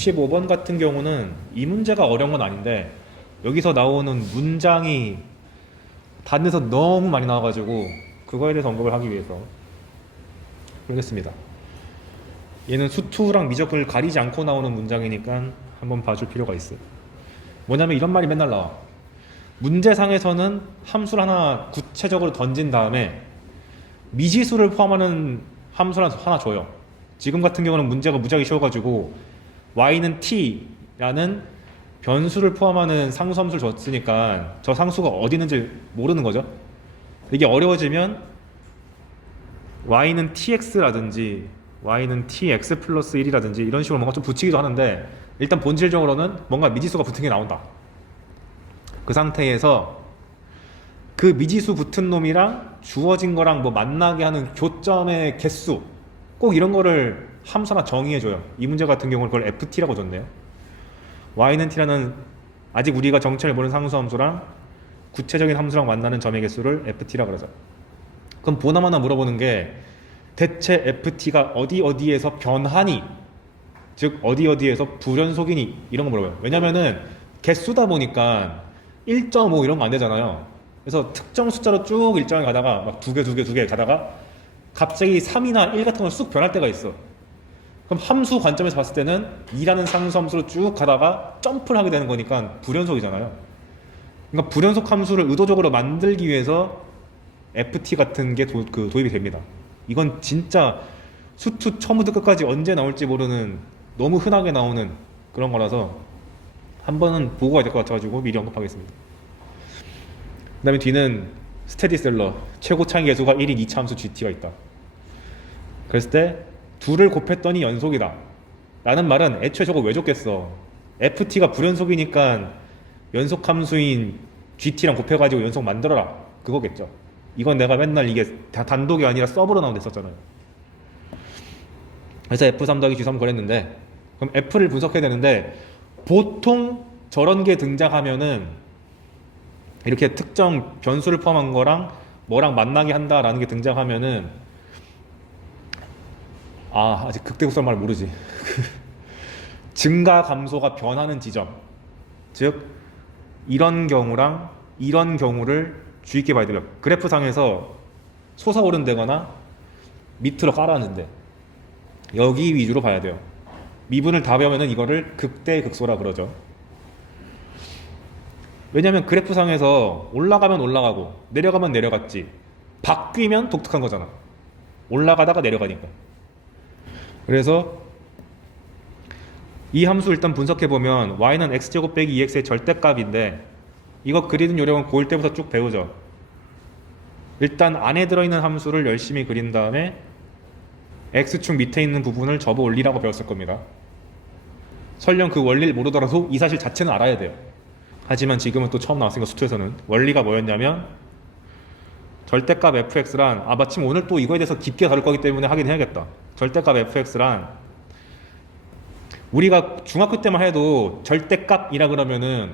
15번 같은 경우는 이 문제가 어려운 건 아닌데 여기서 나오는 문장이 단에서 너무 많이 나와가지고 그거에 대해서 언급을 하기 위해서 그러겠습니다. 얘는 수투랑 미적을 가리지 않고 나오는 문장이니까 한번 봐줄 필요가 있어요. 뭐냐면 이런 말이 맨날 나와. 문제상에서는 함수를 하나 구체적으로 던진 다음에 미지수를 포함하는 함수를 하나 줘요. 지금 같은 경우는 문제가 무지하게 쉬워가지고 y는 t라는 변수를 포함하는 상수함수를 줬으니까 저 상수가 어디 있는지 모르는 거죠. 이게 어려워지면 y는 tx라든지 y는 tx 플러스 1이라든지 이런 식으로 뭔가 좀 붙이기도 하는데 일단 본질적으로는 뭔가 미지수가 붙은 게 나온다. 그 상태에서 그 미지수 붙은 놈이랑 주어진 거랑 뭐 만나게 하는 교점의 개수 꼭 이런 거를 함수 하나 정의해줘요. 이 문제 같은 경우는 그걸 ft라고 줬네요. y는 t라는 아직 우리가 정체를 모르는 상수 함수랑 구체적인 함수랑 만나는 점의 개수를 ft라고 그러죠. 그럼 보나마나 물어보는 게 대체 ft가 어디 어디에서 변하니? 즉 어디 어디에서 불연속이니? 이런 거 물어봐요. 왜냐면은 개수다 보니까 1.5 이런 거 안 되잖아요. 그래서 특정 숫자로 쭉 일정을 가다가 막 두 개 가다가 갑자기 3이나 1 같은 걸 쑥 변할 때가 있어. 그럼 함수 관점에서 봤을 때는 2라는 상수 함수로 쭉 가다가 점프를 하게 되는 거니까 불연속이잖아요. 그러니까 불연속 함수를 의도적으로 만들기 위해서 ft 같은 게 도입이 됩니다. 이건 진짜 수투 처음부터 끝까지 언제 나올지 모르는 너무 흔하게 나오는 그런 거라서 한 번은 보고 가야 될 것 같아가지고 미리 언급하겠습니다. 그 다음에 뒤는 스테디셀러 최고 창의 개수가 1인 2차 함수 gt가 있다. 그랬을 때 둘을 곱했더니 연속이다 라는 말은 애초에 저거 왜 줬겠어. ft가 불연속이니까 연속 함수인 gt랑 곱해가지고 연속 만들어라 그거겠죠. 이건 내가 맨날 이게 다 단독이 아니라 서브로 나온 데 썼잖아요. 그래서 f3 더하기 g3 그랬는데 그럼 f를 분석해야 되는데 보통 저런 게 등장하면은 이렇게 특정 변수를 포함한 거랑 뭐랑 만나게 한다라는 게 등장하면은 아직 극대국사 말 모르지. 증가 감소가 변하는 지점, 즉 이런 경우랑 이런 경우를 주의 깊게 봐야 돼요. 그래프상에서 솟아오른다거나 밑으로 깔아앉는데 여기 위주로 봐야 돼요. 미분을 다 배우면은 이거를 극대극소라 그러죠. 왜냐면 그래프상에서 올라가면 올라가고 내려가면 내려갔지 바뀌면 독특한 거잖아. 올라가다가 내려가니까. 그래서 이 함수 일단 분석해보면 y는 x제곱 빼기 2x의 절대값인데 이거 그리는 요령은 고1 때부터 쭉 배우죠. 일단 안에 들어있는 함수를 열심히 그린 다음에 x축 밑에 있는 부분을 접어 올리라고 배웠을 겁니다. 설령 그 원리를 모르더라도 이 사실 자체는 알아야 돼요. 하지만 지금은 또 처음 나왔으니까 수투에서는 원리가 뭐였냐면 절대값 fx란 마침 오늘 또 이거에 대해서 깊게 다룰 거기 때문에 하긴 해야겠다. 절대값 fx란 우리가 중학교 때만 해도 절대값이라 그러면은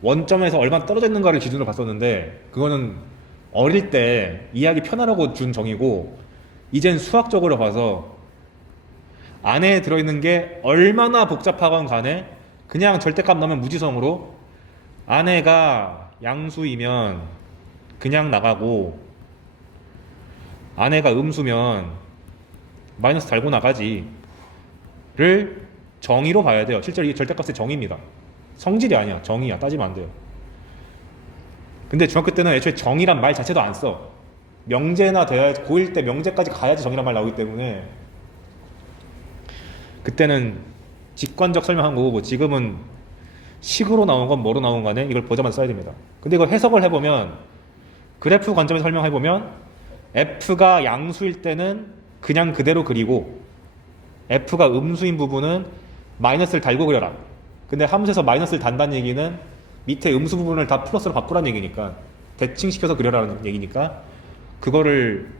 원점에서 얼마나 떨어져 있는가를 기준으로 봤었는데 그거는 어릴 때 이해하기 편하라고 준 정의고 이젠 수학적으로 봐서 안에 들어있는 게 얼마나 복잡하건 간에 그냥 절대값 나오면 무지성으로 안에가 양수이면 그냥 나가고 안에가 음수면 마이너스 달고 나가지를 정의로 봐야 돼요. 실제로 이게 절대값의 정의입니다. 성질이 아니야. 정의야. 따지면 안 돼요. 근데 중학교 때는 애초에 정의란 말 자체도 안 써. 명제나 돼야 고1 때 명제까지 가야지 정의란 말 나오기 때문에 그때는 직관적 설명한 거고 뭐 지금은 식으로 나온 건 뭐로 나온 간에 이걸 보자마자 써야 됩니다. 근데 이걸 해석을 해보면 그래프 관점에서 설명해보면 f가 양수일 때는 그냥 그대로 그리고 f가 음수인 부분은 마이너스를 달고 그려라. 근데 함수에서 마이너스를 단다는 얘기는 밑에 음수 부분을 다 플러스로 바꾸라는 얘기니까 대칭시켜서 그려라는 얘기니까 그거를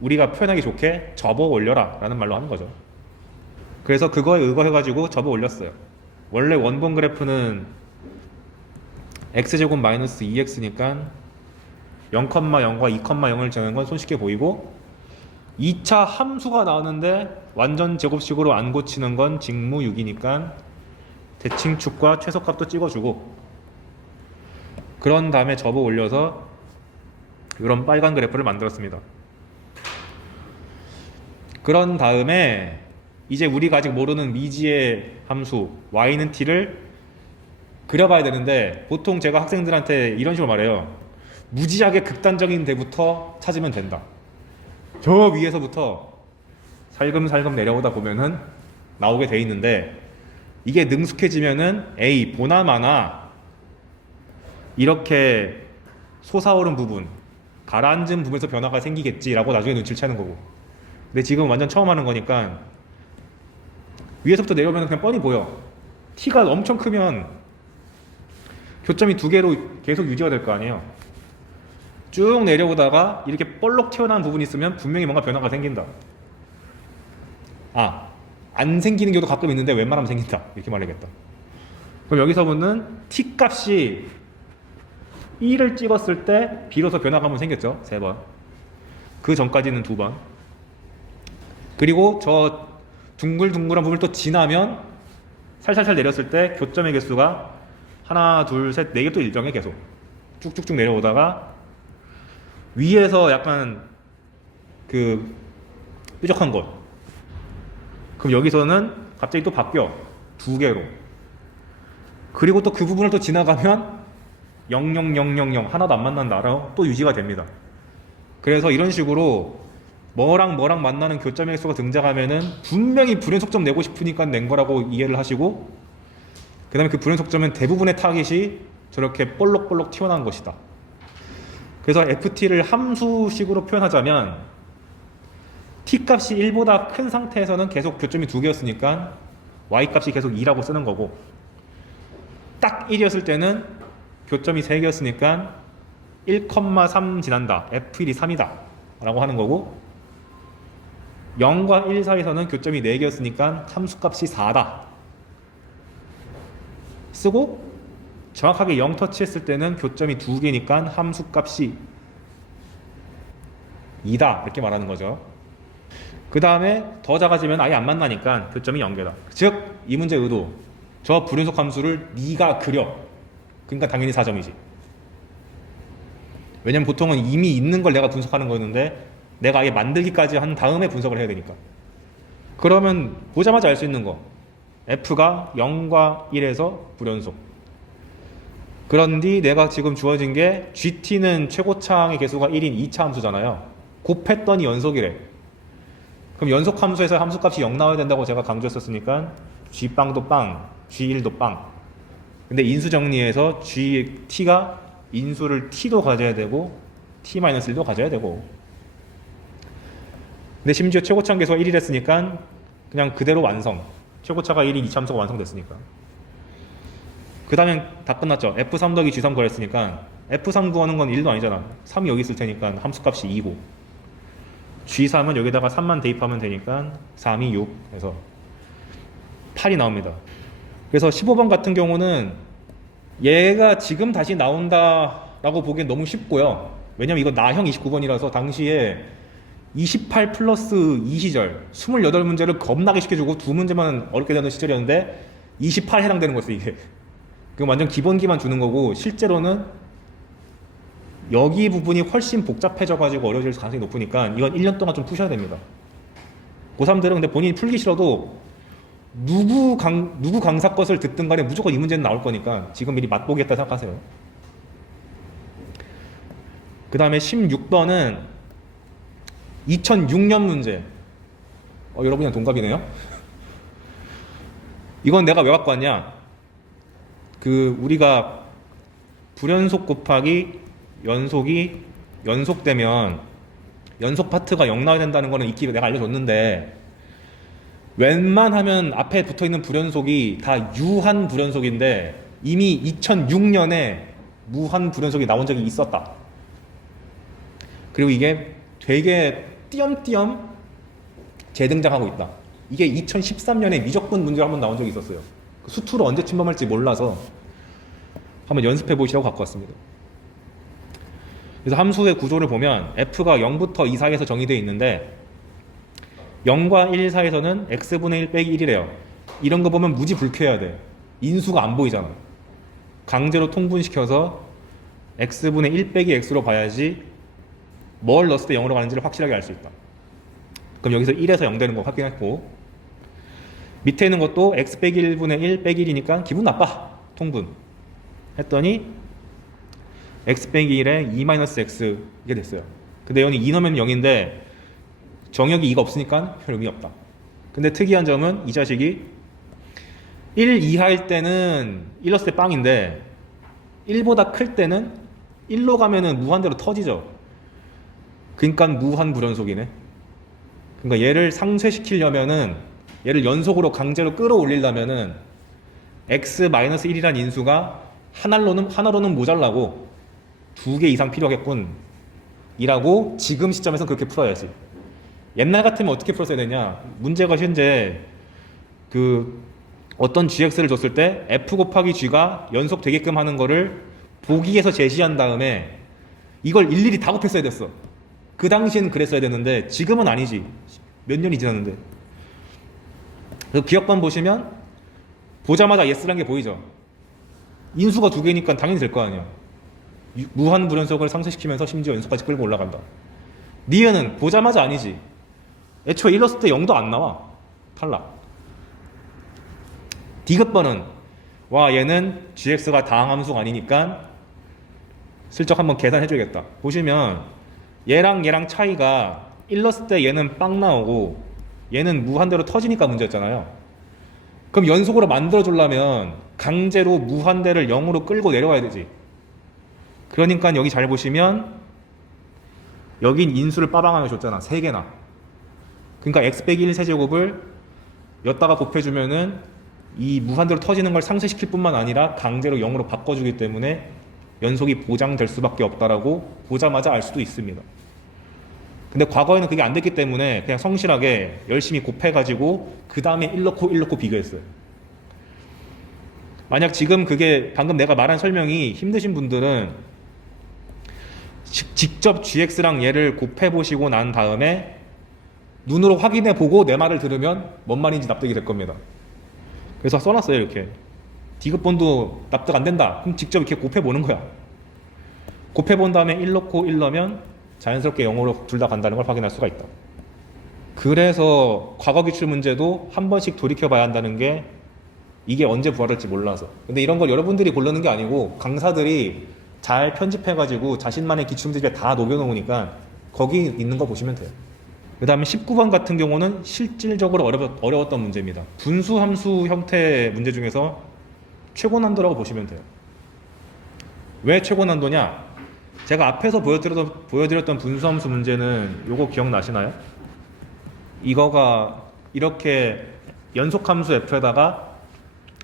우리가 표현하기 좋게 접어 올려라 라는 말로 하는 거죠. 그래서 그거에 의거해가지고 접어 올렸어요. 원래 원본 그래프는 x제곱 마이너스 2x니까 0,0과 2,0을 정한 건 손쉽게 보이고 2차 함수가 나오는데 완전 제곱식으로 안 고치는 건 직무 6이니까 대칭축과 최소값도 찍어주고, 그런 다음에 접어 올려서 이런 빨간 그래프를 만들었습니다. 그런 다음에 이제 우리가 아직 모르는 미지의 함수 y는 t를 그려봐야 되는데, 보통 제가 학생들한테 이런 식으로 말해요. 무지하게 극단적인 데부터 찾으면 된다. 저 위에서부터 살금살금 내려오다 보면은 나오게 돼 있는데, 이게 능숙해지면은 A 보나마나 이렇게 솟아오른 부분, 가라앉은 부분에서 변화가 생기겠지라고 나중에 눈치를 채는 거고. 근데 지금 완전 처음 하는 거니까 위에서부터 내려오면 그냥 뻔히 보여. t가 엄청 크면 교점이 두 개로 계속 유지가 될 거 아니에요. 쭉 내려오다가 이렇게 볼록 튀어나온 부분이 있으면 분명히 뭔가 변화가 생긴다. 안 생기는 경우도 가끔 있는데 웬만하면 생긴다, 이렇게 말하겠다. 그럼 여기서부터는 t 값이 1을 찍었을 때 비로소 변화가 한번 생겼죠. 3번. 그 전까지는 2번. 그리고 저 둥글둥글한 부분을 또 지나면 살살살 내렸을 때 교점의 개수가 하나, 둘, 셋, 4개 또 일정해. 계속 쭉쭉쭉 내려오다가 위에서 약간 그 뾰족한 것, 그럼 여기서는 갑자기 또 바뀌어 2개로. 그리고 또 그 부분을 또 지나가면 0, 0, 0, 0, 0 하나도 안 만난다라고 또 유지가 됩니다. 그래서 이런 식으로 뭐랑 뭐랑 만나는 교점의 개수가 등장하면은 분명히 불연속점 내고 싶으니까 낸 거라고 이해를 하시고, 그 다음에 그 불연속점은 대부분의 타깃이 저렇게 볼록볼록 튀어나온 것이다. 그래서 ft를 함수식으로 표현하자면 t값이 1보다 큰 상태에서는 계속 교점이 2개였으니까 y값이 계속 2라고 쓰는 거고, 딱 1이었을 때는 교점이 3개였으니까 1,3 지난다, f1이 3이다 라고 하는 거고, 0과 1 사이에서는 교점이 4개였으니까 함수값이 4다 쓰고, 정확하게 0 터치했을 때는 교점이 2개니까 함수값이 2다 이렇게 말하는 거죠. 그 다음에 더 작아지면 아예 안 만나니까 교점이 0개다. 즉 이 문제의 의도, 저 불연속 함수를 네가 그려. 그러니까 당연히 4점이지. 왜냐면 보통은 이미 있는 걸 내가 분석하는 거였는데 내가 아예 만들기까지 한 다음에 분석을 해야 되니까. 그러면 보자마자 알 수 있는 거, f가 0과 1에서 불연속. 그런 뒤 내가 지금 주어진 게 GT는 최고차항의 개수가 1인 2차 함수잖아요. 곱했더니 연속이래. 그럼 연속 함수에서 함수값이 0 나와야 된다고 제가 강조했었으니까 G빵도 빵, G1도 빵. 근데 인수 정리해서 T가 인수를 T도 가져야 되고 T-1도 가져야 되고, 근데 심지어 최고차항 개수가 1이 됐으니까 그냥 그대로 완성. 최고차가 1인 2차 함수가 완성됐으니까. 그 다음엔 다 끝났죠. F3 더하기 G3 구했으니까 F3 구하는 건 1도 아니잖아. 3이 여기 있을 테니까 함수값이 2고, G3은 여기다가 3만 대입하면 되니까 3이 6 해서 8이 나옵니다. 그래서 15번 같은 경우는 얘가 지금 다시 나온다라고 보기엔 너무 쉽고요. 왜냐면 이거 나형 29번이라서 당시에 28 플러스 2 시절 28문제를 겁나게 시켜주고 2문제만 어렵게 되는 시절이었는데 28 해당되는 거였어 이게. 그럼 완전 기본기만 주는 거고, 실제로는 여기 부분이 훨씬 복잡해져 가지고 어려워질 가능성이 높으니까 이건 1년 동안 좀 푸셔야 됩니다. 고3들은 근데 본인이 풀기 싫어도 누구 강사 것을 듣든 간에 무조건 이 문제는 나올 거니까 지금 미리 맛보겠다 생각하세요. 그 다음에 16번은 2006년 문제. 여러분이랑 동갑이네요. 이건 내가 왜 갖고 왔냐, 우리가 불연속 곱하기 연속이 연속되면 연속 파트가 0 나와야 된다는 거는 익히 내가 알려줬는데, 웬만하면 앞에 붙어있는 불연속이 다 유한 불연속인데 이미 2006년에 무한 불연속이 나온 적이 있었다. 그리고 이게 되게 띄엄띄엄 재등장하고 있다. 이게 2013년에 미적분 문제가 한번 나온 적이 있었어요. 수투를 언제 침범할지 몰라서 한번 연습해 보시라고 갖고 왔습니다. 그래서 함수의 구조를 보면 f가 0부터 2 사이에서 정의되어 있는데 0과 1 사이에서는 x분의 1 빼기 1이래요. 이런 거 보면 무지 불쾌해야 돼. 인수가 안 보이잖아. 강제로 통분시켜서 x분의 1 빼기 x로 봐야지 뭘 넣었을 때 0으로 가는지를 확실하게 알 수 있다. 그럼 여기서 1에서 0 되는 거 확인했고, 밑에 있는 것도 x 빼기 1분의 1 빼기 1이니까 기분 나빠. 통분 했더니 x 빼기 1에 2 마이너스 x 이게 됐어요. 근데 여기 2 넣으면 0인데 정역이 2가 없으니까 별 의미 없다. 근데 특이한 점은 이 자식이 1 이하일 때는 1 넣었을 때 빵인데 1보다 클 때는 1로 가면은 무한대로 터지죠. 그러니까 무한 불연속이네. 그러니까 얘를 상쇄시키려면은, 얘를 연속으로 강제로 끌어올리려면은 x-1이란 인수가 하나로는 모자라고 2개 이상 필요하겠군 이라고 지금 시점에서 그렇게 풀어야지. 옛날 같으면 어떻게 풀었어야 되냐. 문제가 현재 어떤 gx를 줬을 때 f 곱하기 g가 연속되게끔 하는 거를 보기에서 제시한 다음에 이걸 일일이 다 곱했어야 됐어. 그 당시엔 그랬어야 됐는데 지금은 아니지. 몇 년이 지났는데. 그 기억반 보시면 보자마자 yes란 게 보이죠. 인수가 2개니까 당연히 될 거 아니야. 무한 불연속을 상쇄시키면서 심지어 연속까지 끌고 올라간다. 니은은 보자마자 아니지. 애초에 1 넣었을 때 0도 안 나와. 탈락. 디귿번은 얘는 gx가 다항함수가 아니니까 슬쩍 한번 계산해줘야겠다. 보시면 얘랑 차이가 1 넣었을 때 얘는 빵 나오고 얘는 무한대로 터지니까 문제였잖아요. 그럼 연속으로 만들어주려면 강제로 무한대를 0으로 끌고 내려와야 되지. 그러니까 여기 잘 보시면 여긴 인수를 빠방 하나 줬잖아. 3개나. 그러니까 x 빼기 1 세제곱을 여기다가 곱해주면은 이 무한대로 터지는 걸 상쇄시킬 뿐만 아니라 강제로 0으로 바꿔주기 때문에 연속이 보장될 수밖에 없다라고 보자마자 알 수도 있습니다. 근데 과거에는 그게 안 됐기 때문에 그냥 성실하게 열심히 곱해가지고 그 다음에 1 넣고 비교했어요. 만약 지금 그게 방금 내가 말한 설명이 힘드신 분들은 직접 gx랑 얘를 곱해보시고 난 다음에 눈으로 확인해보고 내 말을 들으면 뭔 말인지 납득이 될 겁니다. 그래서 써놨어요. 이렇게 디귿번도 납득 안 된다. 그럼 직접 이렇게 곱해보는 거야. 곱해본 다음에 1 넣고 1 넣으면 자연스럽게 0으로 둘 다 간다는 걸 확인할 수가 있다. 그래서 과거 기출 문제도 한 번씩 돌이켜봐야 한다는 게 이게 언제 부활할지 몰라서. 근데 이런 걸 여러분들이 고르는 게 아니고 강사들이 잘 편집해가지고 자신만의 기출 문제집에 다 녹여놓으니까 거기 있는 거 보시면 돼요. 그 다음에 19번 같은 경우는 실질적으로 어려웠던 문제입니다. 분수함수 형태 문제 중에서 최고 난도라고 보시면 돼요. 왜 최고 난도냐? 제가 앞에서 보여드렸던 분수함수 문제는 요거 기억나시나요? 이거가 이렇게 연속함수 f에다가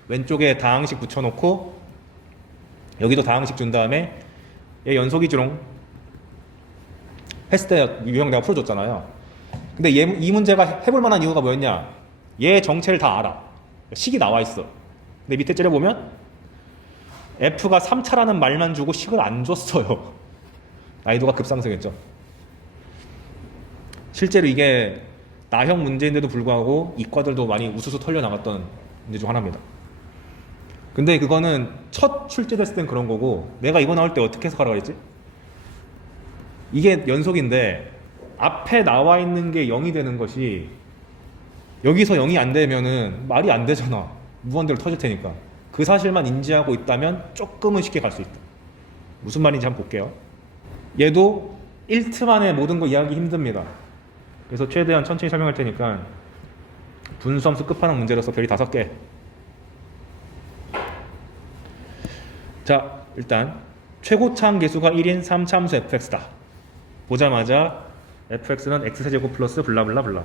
왼쪽에 다항식 붙여놓고 여기도 다항식 준 다음에 얘 연속이지롱 했을 때 유형 내가 풀어줬잖아요. 근데 이 문제가 해볼 만한 이유가 뭐였냐? 얘 정체를 다 알아. 식이 나와 있어. 근데 밑에 째려보면 f가 3차라는 말만 주고 식을 안 줬어요. 난이도가 급상승했죠. 실제로 이게 나형 문제인데도 불구하고 이과들도 많이 우수수 털려나갔던 문제 중 하나입니다. 근데 그거는 첫 출제됐을 땐 그런 거고, 내가 이거 나올 때 어떻게 해석하라고 했지? 이게 연속인데 앞에 나와 있는 게 0이 되는 것이 여기서 0이 안 되면은 말이 안 되잖아. 무한대로 터질 테니까. 그 사실만 인지하고 있다면 조금은 쉽게 갈 수 있다. 무슨 말인지 한번 볼게요. 얘도 1트 만에 모든 거 이해하기 힘듭니다. 그래서 최대한 천천히 설명할 테니까 분수함수 끝판왕 문제로서 별이 5개. 자, 일단 최고차항 계수가 1인 3차함수 fx다. 보자마자 fx는 x세제곱 플러스 블라블라블라.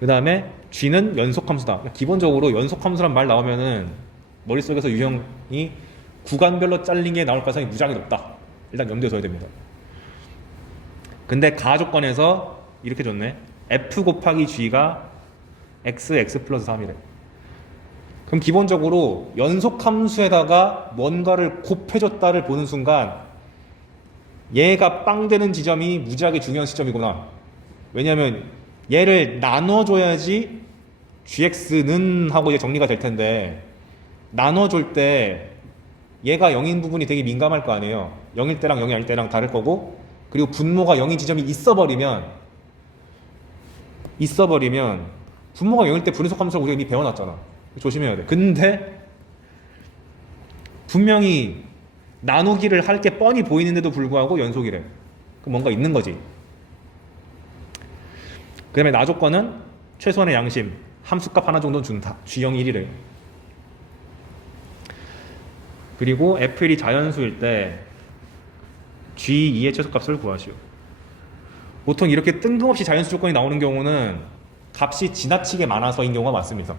그 다음에 g는 연속함수다. 기본적으로 연속함수란 말 나오면은 머릿속에서 유형이 구간별로 잘린 게 나올 가능성이 무지하게 높다. 일단 염두에 둬야 됩니다. 근데 가조건에서 이렇게 줬네. f 곱하기 g가 x 플러스 3이래. 그럼 기본적으로 연속함수에다가 뭔가를 곱해줬다를 보는 순간 얘가 빵 되는 지점이 무지하게 중요한 시점이구나. 왜냐면 얘를 나눠줘야지 gx는 하고 이제 정리가 될 텐데, 나눠줄 때 얘가 0인 부분이 되게 민감할 거 아니에요. 0일 때랑 0이 아닐 때랑 다를 거고, 그리고 분모가 0인 지점이 있어버리면 분모가 0일 때 분해석 함수를 우리가 이미 배워놨잖아. 조심해야 돼. 근데 분명히 나누기를 할 게 뻔히 보이는데도 불구하고 연속이래. 그럼 뭔가 있는 거지. 그 다음에 나 조건은 최소한의 양심, 함수값 하나 정도는 준다. G0 1이래. 그리고 F1이 자연수일 때 G2의 최소값을 구하시오. 보통 이렇게 뜬금없이 자연수 조건이 나오는 경우는 값이 지나치게 많아서인 경우가 많습니다.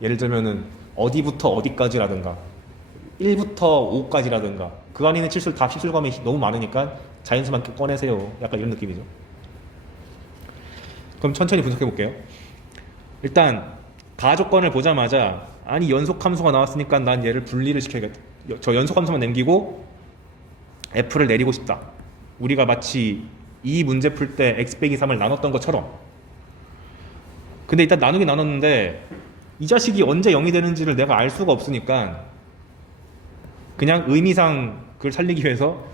예를 들면은 어디부터 어디까지라든가 1부터 5까지라든가 그 안에 있는 칠수 다 실수감이 너무 많으니까 자연수만 꺼내세요. 약간 이런 느낌이죠. 그럼 천천히 분석해 볼게요. 일단 가조건을 보자마자 아니 연속 함수가 나왔으니까 난 얘를 분리를 시켜야겠다. 저 연속 함수만 남기고 F를 내리고 싶다. 우리가 마치 이 문제 풀 때 x 빼기 3을 나눴던 것처럼. 근데 일단 나누긴 나눴는데 이 자식이 언제 0이 되는지를 내가 알 수가 없으니까 그냥 의미상 그걸 살리기 위해서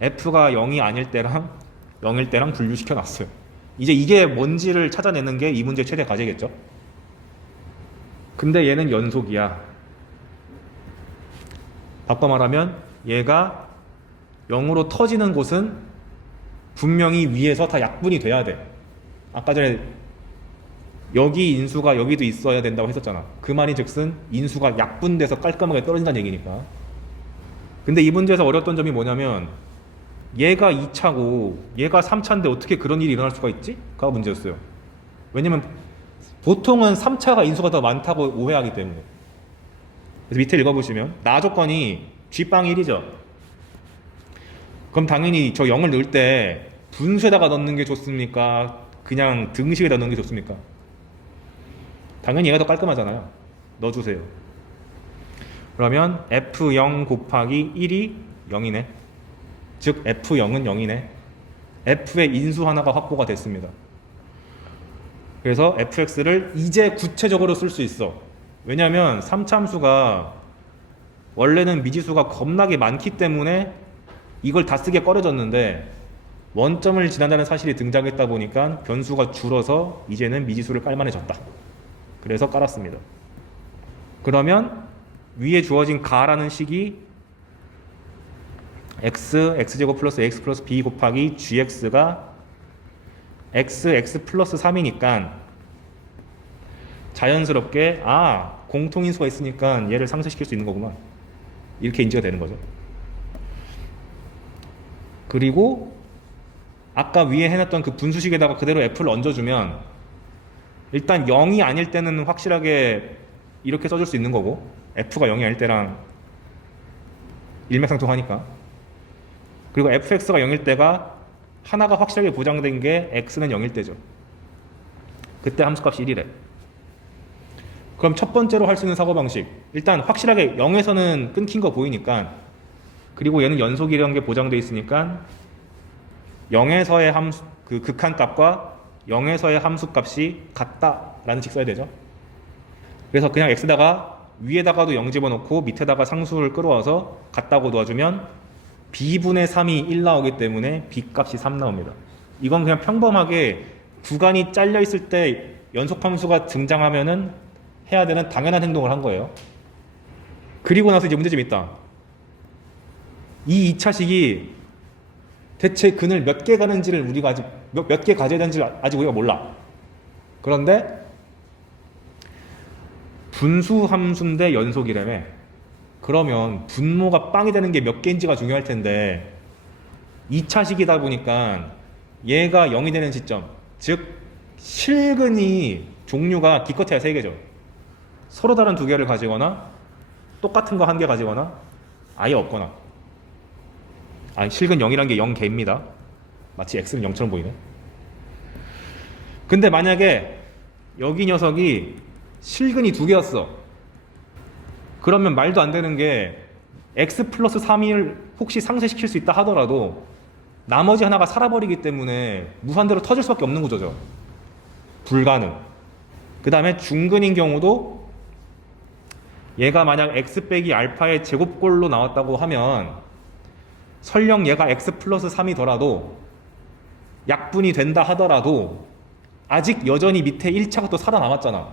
F가 0이 아닐 때랑 0일 때랑 분류시켜 놨어요. 이제 이게 뭔지를 찾아내는 게 이 문제의 최대 과제겠죠. 근데 얘는 연속이야. 바꿔 말하면 얘가 0으로 터지는 곳은 분명히 위에서 다 약분이 돼야 돼. 아까 전에 여기 인수가 여기도 있어야 된다고 했었잖아. 그 말이 즉슨 인수가 약분돼서 깔끔하게 떨어진다는 얘기니까. 근데 이 문제에서 어려웠던 점이 뭐냐면 얘가 2차고 얘가 3차인데 어떻게 그런 일이 일어날 수가 있지? 가 문제였어요. 왜냐면 보통은 3차가 인수가 더 많다고 오해하기 때문에. 그래서 밑에 읽어보시면 나 조건이 G빵 1이죠. 그럼 당연히 저 0을 넣을 때 분수에다가 넣는 게 좋습니까? 그냥 등식에다 넣는 게 좋습니까? 당연히 얘가 더 깔끔하잖아요. 넣어주세요. 그러면 F0 곱하기 1이 0이네. 즉 F0은 0이네. F의 인수 하나가 확보가 됐습니다. 그래서 fx를 이제 구체적으로 쓸 수 있어. 왜냐하면 3참수가 원래는 미지수가 겁나게 많기 때문에 이걸 다 쓰기에 꺼려졌는데 원점을 지난다는 사실이 등장했다 보니까 변수가 줄어서 이제는 미지수를 깔만해졌다. 그래서 깔았습니다. 그러면 위에 주어진 가라는 식이 x제곱 플러스 x 플러스 b 곱하기 gx가 x 플러스 3이니까 자연스럽게 공통인수가 있으니까 얘를 상쇄시킬 수 있는 거구만. 이렇게 인지가 되는 거죠. 그리고 아까 위에 해놨던 그 분수식에다가 그대로 f를 얹어주면 일단 0이 아닐 때는 확실하게 이렇게 써줄 수 있는 거고 f가 0이 아닐 때랑 일맥상통하니까. 그리고 fx가 0일 때가 하나가 확실하게 보장된 게 x는 0일 때죠. 그때 함수값이 1이래. 그럼 첫 번째로 할 수 있는 사고방식, 일단 확실하게 0에서는 끊긴 거 보이니까, 그리고 얘는 연속이라는 게 보장돼 있으니까 0에서의 함수, 그 극한값과 0에서의 함수값이 같다라는 식 써야 되죠. 그래서 그냥 x다가 위에다가도 0 집어넣고 밑에다가 상수를 끌어와서 같다고 놓아주면 b분의 3이 1 나오기 때문에 b값이 3 나옵니다. 이건 그냥 평범하게 구간이 잘려 있을 때 연속함수가 등장하면은 해야 되는 당연한 행동을 한 거예요. 그리고 나서 이제 문제점이 있다. 이 2차식이 대체 근을 몇 개 가는지를 우리가 아직 몇 개 가져야 되는지를 아직 우리가 몰라. 그런데 분수 함수인데 연속이라며. 그러면 분모가 빵이 되는 게 몇 개인지가 중요할 텐데 2차식이다 보니까 얘가 0이 되는 시점, 즉 실근이 종류가 기껏해야 3개죠. 서로 다른 2개를 가지거나 똑같은 거 1개 가지거나 아예 없거나. 실근 0이란 게 0개입니다. 마치 x는 0처럼 보이네. 근데 만약에 여기 녀석이 실근이 2개였어. 그러면 말도 안 되는 게 x 플러스 3을 혹시 상쇄시킬 수 있다 하더라도 나머지 하나가 살아버리기 때문에 무한대로 터질 수밖에 없는 구조죠. 불가능. 그 다음에 중근인 경우도 얘가 만약 x 빼기 알파의 제곱꼴로 나왔다고 하면 설령 얘가 x 플러스 3이더라도 약분이 된다 하더라도 아직 여전히 밑에 1차가 또 살아남았잖아.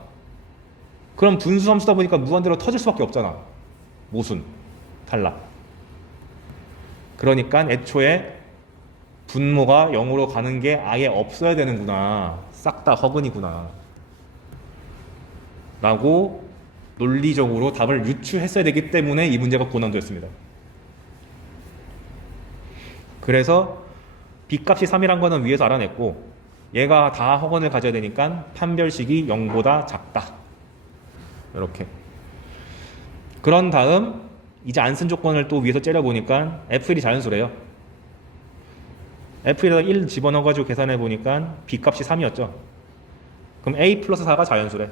그럼 분수함수다 보니까 무한대로 터질 수밖에 없잖아. 모순, 탈락. 그러니까 애초에 분모가 0으로 가는 게 아예 없어야 되는구나. 싹 다 허근이구나. 라고 논리적으로 답을 유추했어야 되기 때문에 이 문제가 고난도였습니다. 그래서 B값이 3이란 거는 위에서 알아냈고 얘가 다 허근을 가져야 되니까 판별식이 0보다 작다. 이렇게. 그런 다음 이제 안 쓴 조건을 또 위에서 째려보니까 F1이 자연수래요. F1에다 1 집어넣어가지고 계산해보니까 B값이 3이었죠. 그럼 A 플러스 4가 자연수래.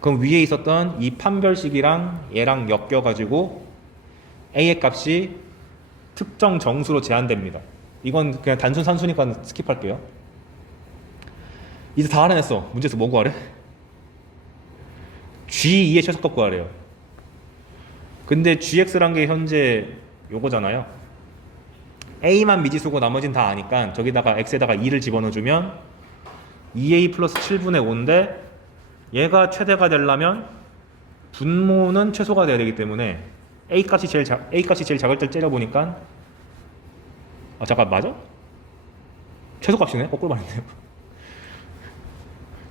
그럼 위에 있었던 이 판별식이랑 얘랑 엮여가지고 A의 값이 특정 정수로 제한됩니다. 이건 그냥 단순 산수니까 스킵할게요. 이제 다 알아냈어. 문제에서 뭐 구하래? G2의 최소값 구하래요. 근데 GX란 게 현재 요거잖아요. A만 미지수고 나머지는 다 아니까 저기다가 X에다가 2를 집어넣어주면 2A 플러스 7분의 5인데 얘가 최대가 되려면 분모는 최소가 돼야 되기 때문에 A 값이 제일 작을 때 째려보니까 잠깐 맞아? 최소값이네? 거꾸로 말했네요.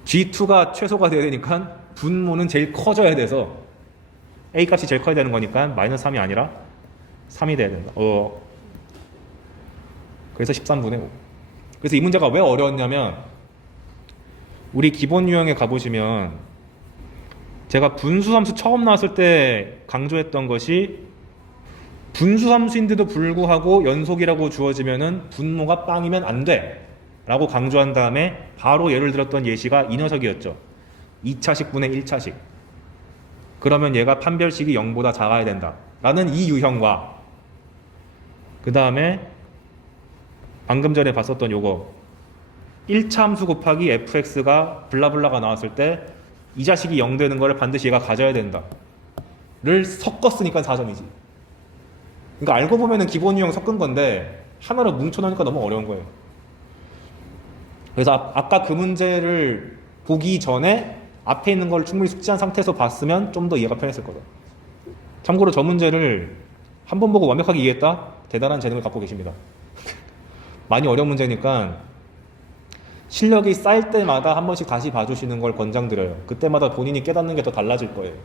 G2가 최소가 돼야 되니까 분모는 제일 커져야 돼서 A 값이 제일 커야 되는 거니까 마이너스 3이 아니라 3이 돼야 된다. 그래서 13분의 5. 그래서 이 문제가 왜 어려웠냐면 우리 기본 유형에 가보시면 제가 분수함수 처음 나왔을 때 강조했던 것이 분수함수인데도 불구하고 연속이라고 주어지면은 분모가 빵이면 안 돼 라고 강조한 다음에 바로 예를 들었던 예시가 이 녀석이었죠. 2차식 분의 1차식. 그러면 얘가 판별식이 0보다 작아야 된다 라는 이 유형과 그 다음에 방금 전에 봤었던 요거 1차 함수 곱하기 fx가 블라블라가 나왔을 때 이 자식이 0 되는 거를 반드시 얘가 가져야 된다 를 섞었으니까 4점이지. 그러니까 알고 보면은 기본 유형 섞은 건데 하나로 뭉쳐놓으니까 너무 어려운 거예요. 그래서 아까 그 문제를 보기 전에 앞에 있는 걸 충분히 숙지한 상태에서 봤으면 좀 더 이해가 편했을 거다. 참고로 저 문제를 한 번 보고 완벽하게 이해했다? 대단한 재능을 갖고 계십니다. 많이 어려운 문제니까 실력이 쌓일 때마다 한 번씩 다시 봐주시는 걸 권장드려요. 그때마다 본인이 깨닫는 게 더 달라질 거예요.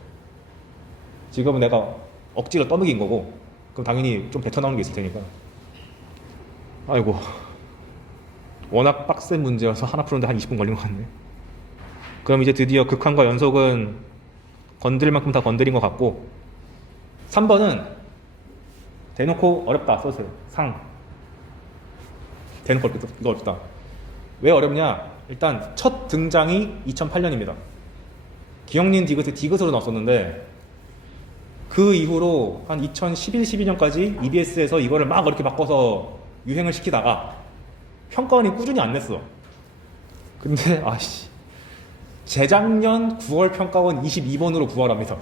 지금은 내가 억지로 떠먹인 거고 그럼 당연히 좀 뱉어나오는 게 있을 테니까. 아이고, 워낙 빡센 문제여서 하나 푸는데 한 20분 걸린 것 같네. 그럼 이제 드디어 극한과 연속은 건드릴 만큼 다 건드린 것 같고 3번은 대놓고 어렵다 써주세요. 상. 대놓고 어렵다. 이거 어렵다. 왜 어렵냐? 일단 첫 등장이 2008년입니다. 기억닌 디귿으로 나왔었는데 그 이후로 한 2011, 12년까지 EBS에서 이거를 막 이렇게 바꿔서 유행을 시키다가 평가원이 꾸준히 안 냈어. 근데 재작년 9월 평가원 22번으로 부활합니다.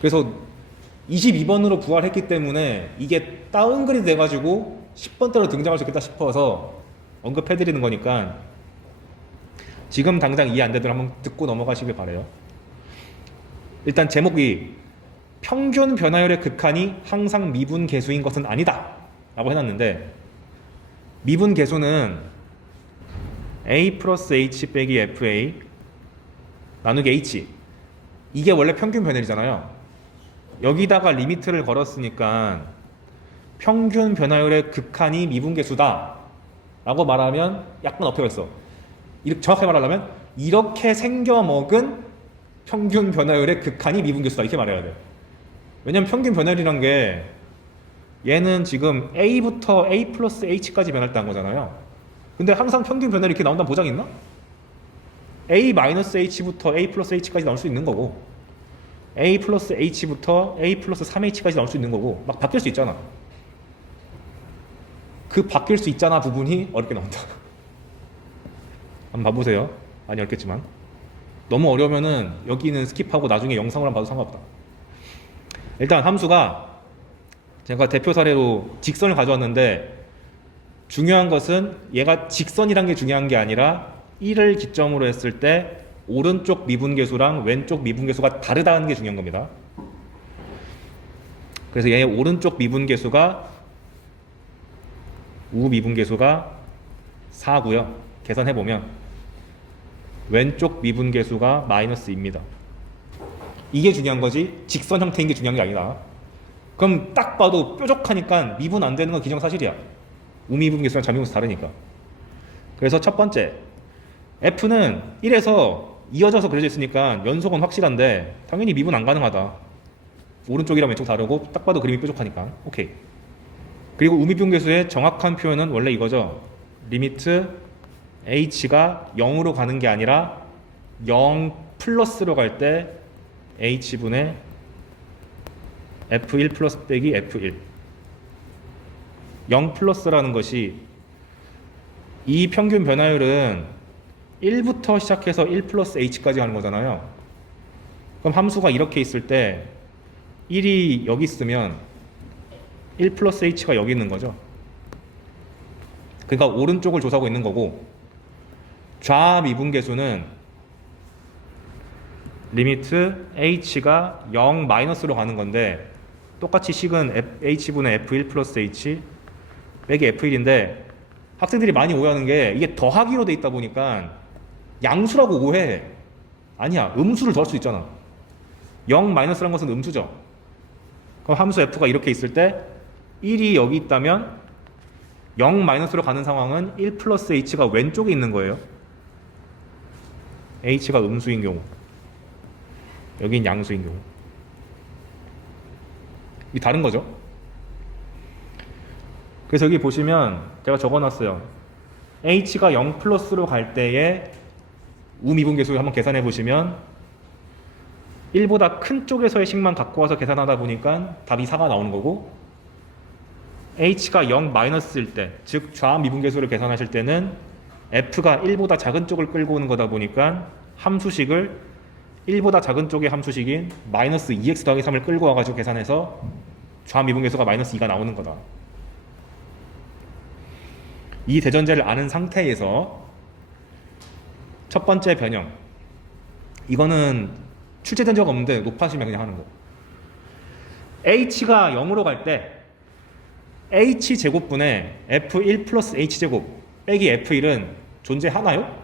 그래서 22번으로 부활했기 때문에 이게 다운그레이드 돼가지고 10번대로 등장할 수 있겠다 싶어서 언급해드리는 거니까 지금 당장 이해 안 되더라도 한번 듣고 넘어가시길 바래요. 일단 제목이 평균 변화율의 극한이 항상 미분 계수인 것은 아니다 라고 해놨는데 미분 계수는 A 플러스 H 빼기 FA 나누기 H 이게 원래 평균 변율이잖아요. 여기다가 리미트를 걸었으니까 평균 변화율의 극한이 미분 계수다 라고 말하면 약간 엎혀있어. 정확하게 말하려면 이렇게 생겨먹은 평균 변화율의 극한이 미분 계수다 이렇게 말해야 돼. 왜냐면 평균 변화율이란 게 얘는 지금 A부터 A 플러스 H까지 변할 때 한 거잖아요. 근데 항상 평균 변화율이 이렇게 나온다는 보장 있나? A 마이너스 H부터 A 플러스 H까지 나올 수 있는 거고 A 플러스 H부터 A 플러스 3H까지 나올 수 있는 거고 막 바뀔 수 있잖아. 그 바뀔 수 있잖아 부분이 어렵게 나온다. 한번 봐보세요. 많이 어렵겠지만. 너무 어려우면은 여기는 스킵하고 나중에 영상으로 봐도 상관없다. 일단 함수가 제가 대표 사례로 직선을 가져왔는데 중요한 것은 얘가 직선이란 게 중요한 게 아니라 1을 기점으로 했을 때 오른쪽 미분계수랑 왼쪽 미분계수가 다르다는 게 중요한 겁니다. 그래서 얘의 오른쪽 미분계수가 미분계수가 4고요. 계산해보면 왼쪽 미분계수가 -2입니다. 이게 중요한 거지 직선 형태인 게 중요한 게 아니다. 그럼 딱 봐도 뾰족하니까 미분 안 되는 건 기정사실이야. 우미분계수랑 좌미분계수 다르니까. 그래서 첫 번째 F는 1에서 이어져서 그려져 있으니까 연속은 확실한데 당연히 미분 안 가능하다. 오른쪽이랑 왼쪽 다르고 딱 봐도 그림이 뾰족하니까. 오케이. 그리고 우미분계수의 정확한 표현은 원래 이거죠. 리미트 h가 0으로 가는 게 아니라 0 플러스로 갈 때 h분의 f1 플러스 빼기 f1 0 플러스라는 것이 이 평균 변화율은 1부터 시작해서 1 플러스 h까지 가는 거잖아요. 그럼 함수가 이렇게 있을 때 1이 여기 있으면 1 플러스 h가 여기 있는 거죠. 그러니까 오른쪽을 조사하고 있는 거고, 좌미분계수는 리미트 h가 0 마이너스로 가는 건데 똑같이 식은 h분의 f1 플러스 h 빼기 f1인데 학생들이 많이 오해하는 게 이게 더하기로 돼 있다 보니까 양수라고 오해해. 아니야, 음수를 더할 수 있잖아. 0 마이너스라는 것은 음수죠. 그럼 함수 f가 이렇게 있을 때 1이 여기 있다면 0 마이너스로 가는 상황은 1 플러스 h가 왼쪽에 있는 거예요. h가 음수인 경우, 여긴 양수인 경우. 이 다른 거죠. 그래서 여기 보시면 제가 적어놨어요. h가 0 플러스로 갈 때의 우미분계수 한번 계산해 보시면 1보다 큰 쪽에서의 식만 갖고 와서 계산하다 보니까 답이 4가 나오는 거고, h가 0 마이너스일 때, 즉 좌미분계수를 계산하실 때는 f가 1보다 작은 쪽을 끌고 오는 거다 보니까 함수식을 1보다 작은 쪽의 함수식인 마이너스 2x 더하기 3을 끌고 와가지고 계산해서 좌미분계수가 마이너스 2가 나오는 거다. 이 대전제를 아는 상태에서 첫 번째 변형, 이거는 출제된 적 없는데 높아지면 그냥 하는 거. h가 0으로 갈 때 h제곱분의 f1 플러스 h제곱 빼기 f1은 존재하나요?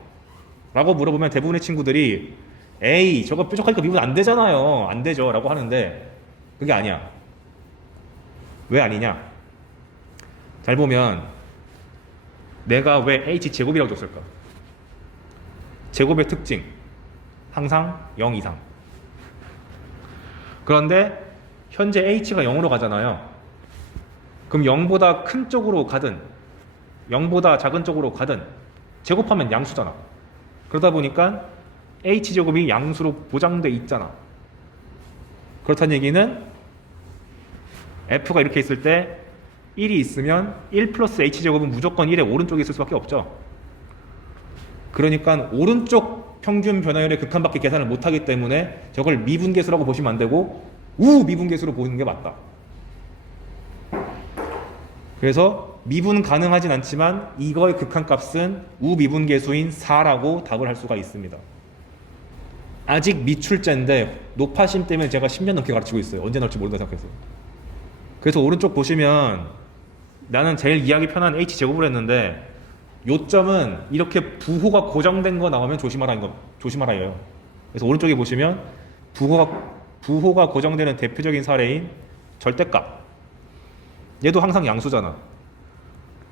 라고 물어보면 대부분의 친구들이 에이, 저거 뾰족하니까 미분 안 되잖아요. 안 되죠. 라고 하는데 그게 아니야. 왜 아니냐? 잘 보면 내가 왜 h제곱이라고 줬을까? 제곱의 특징, 항상 0 이상. 그런데 현재 h가 0으로 가잖아요. 그럼 0보다 큰 쪽으로 가든 0보다 작은 쪽으로 가든 제곱하면 양수잖아. 그러다 보니까 h제곱이 양수로 보장돼 있잖아. 그렇다는 얘기는 f가 이렇게 있을 때 1이 있으면 1 플러스 h제곱은 무조건 1의 오른쪽에 있을 수밖에 없죠. 그러니까 오른쪽 평균 변화율의 극한밖에 계산을 못하기 때문에 저걸 미분계수라고 보시면 안 되고 우미분계수로 보는 게 맞다. 그래서 미분 가능하진 않지만 이거의 극한값은 우미분계수인 4라고 답을 할 수가 있습니다. 아직 미출제인데 노파심 때문에 제가 10년 넘게 가르치고 있어요. 언제 나올지 모른다 생각해서. 그래서 오른쪽 보시면 나는 제일 이해하기 편한 h제곱을 했는데 요점은 이렇게 부호가 고정된 거 나오면 조심하라요. 그래서 오른쪽에 보시면 부호가 고정되는 대표적인 사례인 절대값. 얘도 항상 양수잖아.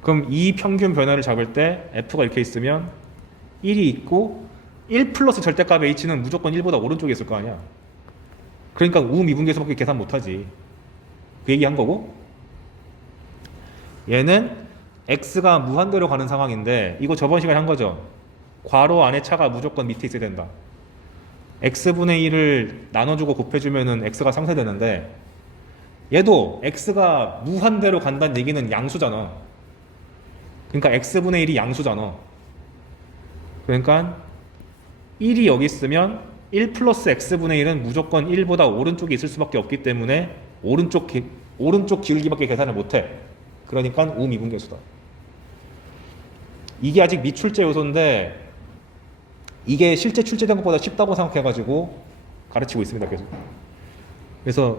그럼 이 평균 변화를 잡을 때 f가 이렇게 있으면 1이 있고 1 플러스 절대값 h는 무조건 1보다 오른쪽에 있을 거 아니야. 그러니까 우미분계수밖에 계산 못하지. 그 얘기한 거고, 얘는 x가 무한대로 가는 상황인데 이거 저번 시간에 한 거죠. 괄호 안에 차가 무조건 밑에 있어야 된다. x분의 1을 나눠주고 곱해주면은 x가 상쇄되는데 얘도 x가 무한대로 간다는 얘기는 양수잖아. 그러니까 x분의 1이 양수잖아. 그러니까 1이 여기 있으면 1 플러스 x분의 1은 무조건 1보다 오른쪽에 있을 수밖에 없기 때문에 오른쪽 기울기밖에 계산을 못해. 그러니까 우미분계수다. 이게 아직 미출제 요소인데 이게 실제 출제된 것보다 쉽다고 생각해가지고 가르치고 있습니다. 계속. 그래서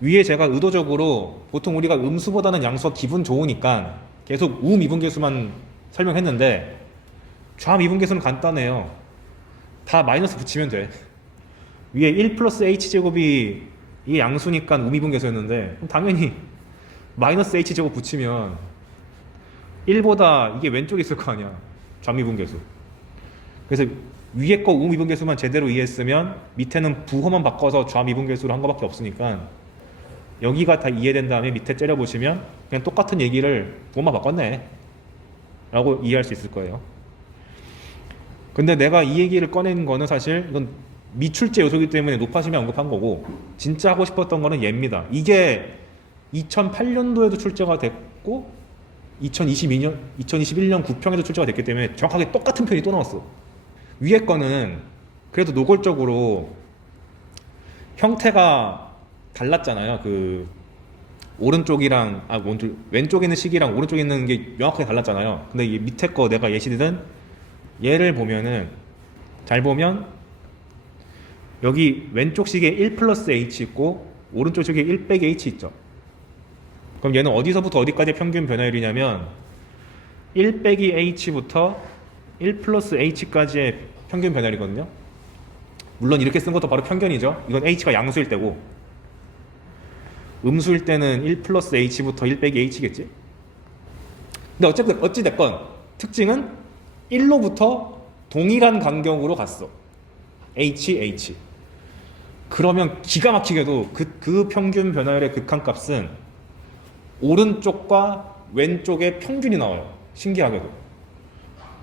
위에 제가 의도적으로 보통 우리가 음수보다는 양수가 기분 좋으니까 계속 우미분계수만 설명했는데 좌미분계수는 간단해요. 다 마이너스 붙이면 돼. 위에 1 플러스 h제곱이 이게 양수니까 우미분계수였는데 그럼 당연히 마이너스 h제곱 붙이면 1보다 이게 왼쪽에 있을 거 아니야. 좌미분계수. 그래서 위에 거 우미분계수만 제대로 이해했으면 밑에는 부호만 바꿔서 좌미분계수로 한 거밖에 없으니까 여기가 다 이해된 다음에 밑에 째려보시면 그냥 똑같은 얘기를 부호만 바꿨네 라고 이해할 수 있을 거예요. 근데 내가 이 얘기를 꺼낸 거는 사실 이건 미출제 요소이기 때문에 높아심에 언급한 거고 진짜 하고 싶었던 거는 얘입니다. 이게 2008년도에도 출제가 됐고 2021년 9평에도 출제가 됐기 때문에 정확하게 똑같은 편이 또 나왔어. 위에 거는 그래도 노골적으로 형태가 달랐잖아요. 그 오른쪽이랑 왼쪽에 있는 식이랑 오른쪽에 있는 게 명확하게 달랐잖아요. 근데 이 밑에 거 내가 예시드는 얘를 보면은 잘 보면 여기 왼쪽 식에 1 플러스 h 있고 오른쪽 식에 1 빼기 h 있죠. 그럼 얘는 어디서부터 어디까지 평균 변화율이냐면 1 빼기 h부터 1 플러스 h까지의 평균 변화율이거든요. 물론 이렇게 쓴 것도 바로 편견이죠. 이건 h가 양수일 때고 음수일 때는 1 플러스 h부터 1 빼기 h겠지. 근데 어찌됐건 특징은 1로부터 동일한 간격으로 갔어. h. 그러면 기가 막히게도 그 평균 변화율의 극한값은 오른쪽과 왼쪽의 평균이 나와요. 신기하게도.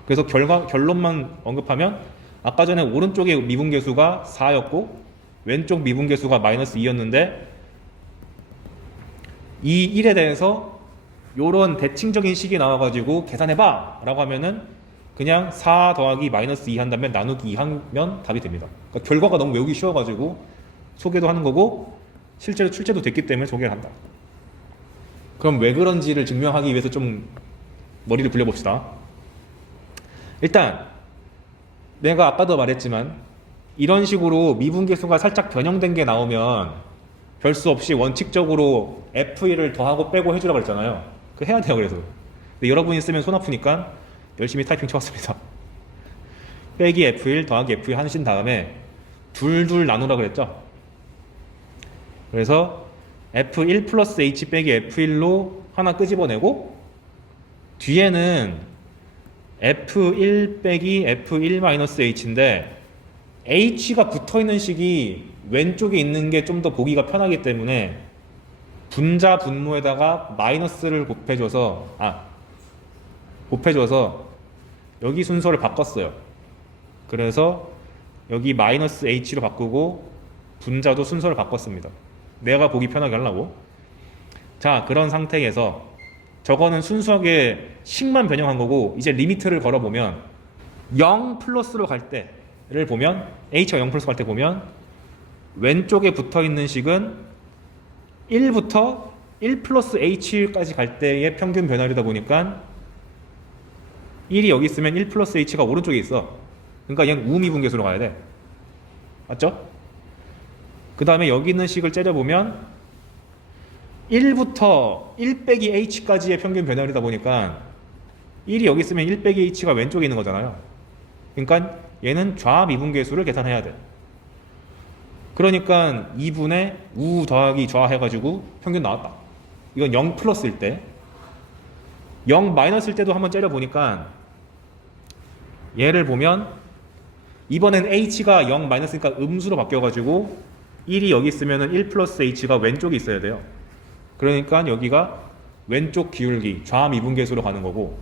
그래서 결론만 언급하면 아까 전에 오른쪽의 미분계수가 4였고 왼쪽 미분계수가 마이너스 2였는데 이 1에 대해서 요런 대칭적인 식이 나와가지고 계산해봐 라고 하면은 그냥 4 더하기 마이너스 2 한다면 나누기 2 하면 답이 됩니다. 그러니까 결과가 너무 외우기 쉬워가지고 소개도 하는 거고 실제로 출제도 됐기 때문에 소개를 한다. 그럼 왜 그런지를 증명하기 위해서 좀 머리를 굴려봅시다. 일단 내가 아까도 말했지만 이런 식으로 미분계수가 살짝 변형된 게 나오면 별 수 없이 원칙적으로 F1을 더하고 빼고 해주라고 그랬잖아요. 그거 해야 돼요. 그래서 근데 여러분이 쓰면 손 아프니까 열심히 타이핑 쳐왔습니다. 빼기 F1 더하기 F1 하신 다음에 둘 나누라 그랬죠. 그래서 F1 플러스 H 빼기 F1로 하나 끄집어내고 뒤에는 F1 빼기 F1 마이너스 H인데 H가 붙어있는 식이 왼쪽에 있는 게 좀 더 보기가 편하기 때문에 분자 분모에다가 마이너스를 곱해줘서 여기 순서를 바꿨어요. 그래서 여기 마이너스 H로 바꾸고 분자도 순서를 바꿨습니다. 내가 보기 편하게 하려고. 자, 그런 상태에서 저거는 순수하게 식만 변형한 거고 이제 리미트를 걸어보면 0 플러스로 갈 때를 보면 H가 0 플러스 갈 때 보면 왼쪽에 붙어있는 식은 1부터 1 플러스 H까지 갈 때의 평균 변화율이다 보니까 1이 여기 있으면 1 플러스 H가 오른쪽에 있어. 그러니까 얘는 우미분계수로 가야 돼. 맞죠? 그 다음에 여기 있는 식을 째려보면 1부터 1 빼기 H까지의 평균 변화율이다 보니까 1이 여기 있으면 1 빼기 H가 왼쪽에 있는 거잖아요. 그러니까 얘는 좌미분계수를 계산해야 돼. 그러니까 2분의 우 더하기 좌 해가지고 평균 나왔다. 이건 0 플러스일 때. 0 마이너스일 때도 한번 째려보니까 얘를 보면 이번엔 H가 0 마이너스니까 음수로 바뀌어가지고 1이 여기 있으면 1 플러스 H가 왼쪽에 있어야 돼요. 그러니까 여기가 왼쪽 기울기 좌미분계수로 가는 거고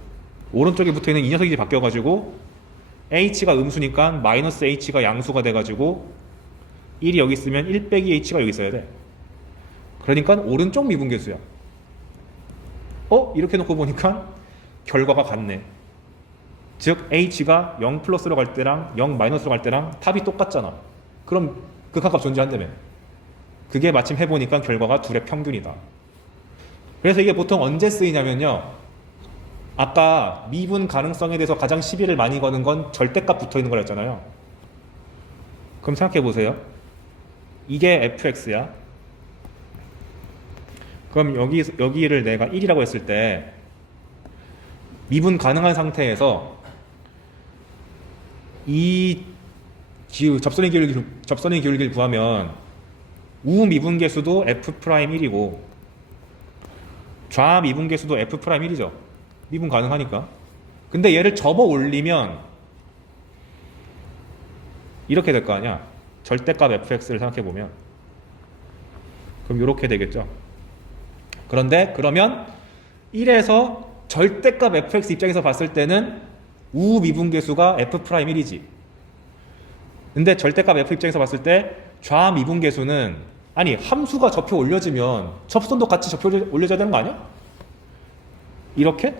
오른쪽에 붙어있는 이 녀석이 바뀌어가지고 H가 음수니까 마이너스 H가 양수가 돼가지고 1이 여기 있으면 1 빼기 H가 여기 있어야 돼. 그러니까 오른쪽 미분계수야. 이렇게 놓고 보니까 결과가 같네. 즉 h가 0 플러스로 갈 때랑 0 마이너스로 갈 때랑 탑이 똑같잖아. 그럼 극한값 존재한다며. 그게 마침 해보니까 결과가 둘의 평균이다. 그래서 이게 보통 언제 쓰이냐면요, 아까 미분 가능성에 대해서 가장 시비를 많이 거는 건 절대값 붙어있는 거라 했잖아요. 그럼 생각해 보세요. 이게 fx야. 그럼 여기를 내가 1이라고 했을 때 미분 가능한 상태에서 이 접선의 기울기를 구하면 우 미분계수도 f'1이고 좌 미분계수도 f'1이죠. 미분 가능하니까. 근데 얘를 접어 올리면 이렇게 될 거 아니야. 절대값 fx를 생각해 보면 그럼 이렇게 되겠죠. 그런데 그러면 1에서 절대값 fx 입장에서 봤을 때는 우 미분계수가 f'1이지. 근데 절대값 f 입장에서 봤을 때 좌 미분계수는, 아니 함수가 접혀 올려지면 접선도 같이 접혀 올려져야 되는 거 아니야? 이렇게?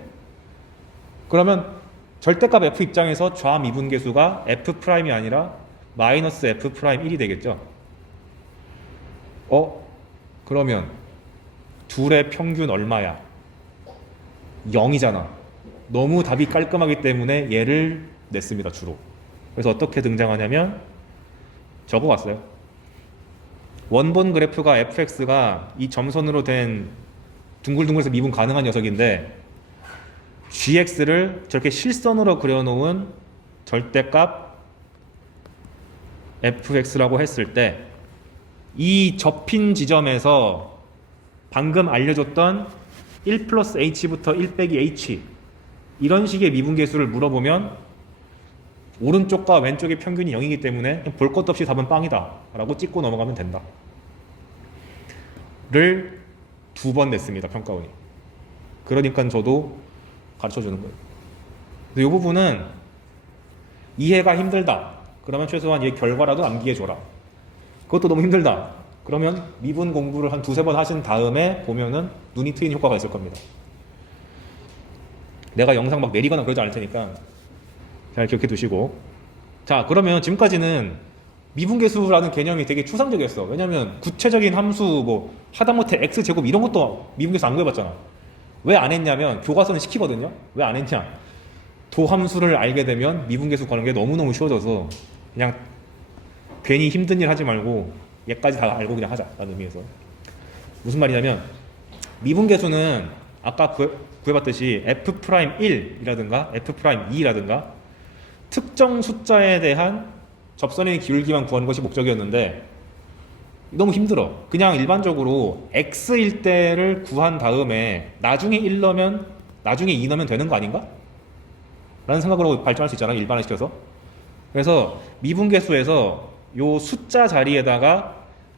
그러면 절대값 f 입장에서 좌 미분계수가 f'이 아니라 마이너스 f'1이 되겠죠. 그러면 둘의 평균 얼마야? 0이잖아. 너무 답이 깔끔하기 때문에 얘를 냈습니다, 주로. 그래서 어떻게 등장하냐면 적어왔어요. 원본 그래프가 fx가 이 점선으로 된 둥글둥글해서 미분 가능한 녀석인데 gx를 저렇게 실선으로 그려놓은 절대값 fx라고 했을 때 이 접힌 지점에서 방금 알려줬던 1 플러스 h부터 1 빼기 h 이런 식의 미분계수를 물어보면 오른쪽과 왼쪽의 평균이 0이기 때문에 볼 것도 없이 답은 빵이다 라고 찍고 넘어가면 된다 를 2번 냈습니다, 평가원이. 그러니까 저도 가르쳐주는 거예요. 근데 이 부분은 이해가 힘들다 그러면 최소한 얘 결과라도 암기해줘라. 그것도 너무 힘들다 그러면 미분 공부를 한 2-3번 하신 다음에 보면은 눈이 트이는 효과가 있을 겁니다. 내가 영상 막 내리거나 그러지 않을 테니까 잘 기억해 두시고. 자, 그러면 지금까지는 미분계수라는 개념이 되게 추상적이었어. 왜냐면 구체적인 함수 뭐 하다못해 x제곱 이런 것도 미분계수 안 구해봤잖아. 왜 안 했냐면 교과서는 시키거든요. 왜 안 했냐, 도함수를 알게 되면 미분계수 구하는 게 너무너무 쉬워져서 그냥 괜히 힘든 일 하지 말고 얘까지 다 알고 그냥 하자 라는 의미에서. 무슨 말이냐면 미분계수는 아까 구해봤듯이 f'1이라든가 f'2라든가 특정 숫자에 대한 접선의 기울기만 구하는 것이 목적이었는데 너무 힘들어. 그냥 일반적으로 x일 때를 구한 다음에 나중에 1 넣으면 나중에 2 넣으면 되는 거 아닌가? 라는 생각으로 발전할 수 있잖아, 일반화시켜서. 그래서 미분계수에서 요 숫자 자리에다가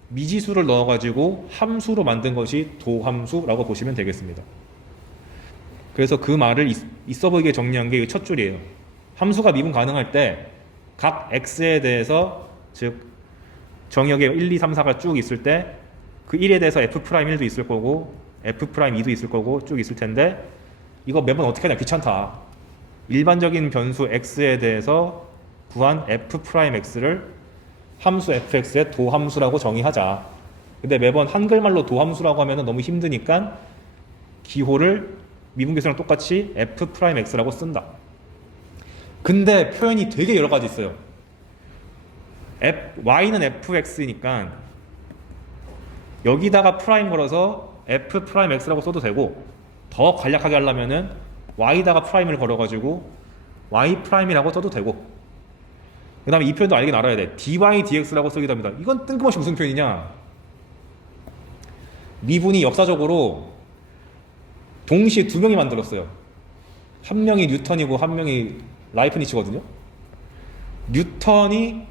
미지수를 넣어가지고 함수로 만든 것이 도함수라고 보시면 되겠습니다. 그래서 그 말을 있어 보이게 정리한 게 첫 줄이에요. 함수가 미분 가능할 때 각 x에 대해서, 즉 정역에 1, 2, 3, 4가 쭉 있을 때 그 1에 대해서 f'1도 있을 거고 f'2도 있을 거고 쭉 있을 텐데 이거 매번 어떻게 하냐, 귀찮다. 일반적인 변수 x에 대해서 구한 f'x를 함수 fx의 도함수라고 정의하자. 근데 매번 한글말로 도함수라고 하면 너무 힘드니까 기호를 미분계수랑 똑같이 f'x라고 쓴다. 근데 표현이 되게 여러 가지 있어요. y는 fx니까 여기다가 프라임 걸어서 f'x라고 써도 되고, 더 간략하게 하려면은 y다가 프라임을 걸어가지고 y'이라고 써도 되고, 그 다음에 이 표현도 알긴 알아야 돼. dy dx라고 쓰기도 합니다. 이건 뜬금없이 무슨 표현이냐, 미분이 역사적으로 동시에 2명이 만들었어요. 한 명이 뉴턴이고 한 명이 라이프니츠거든요. 뉴턴이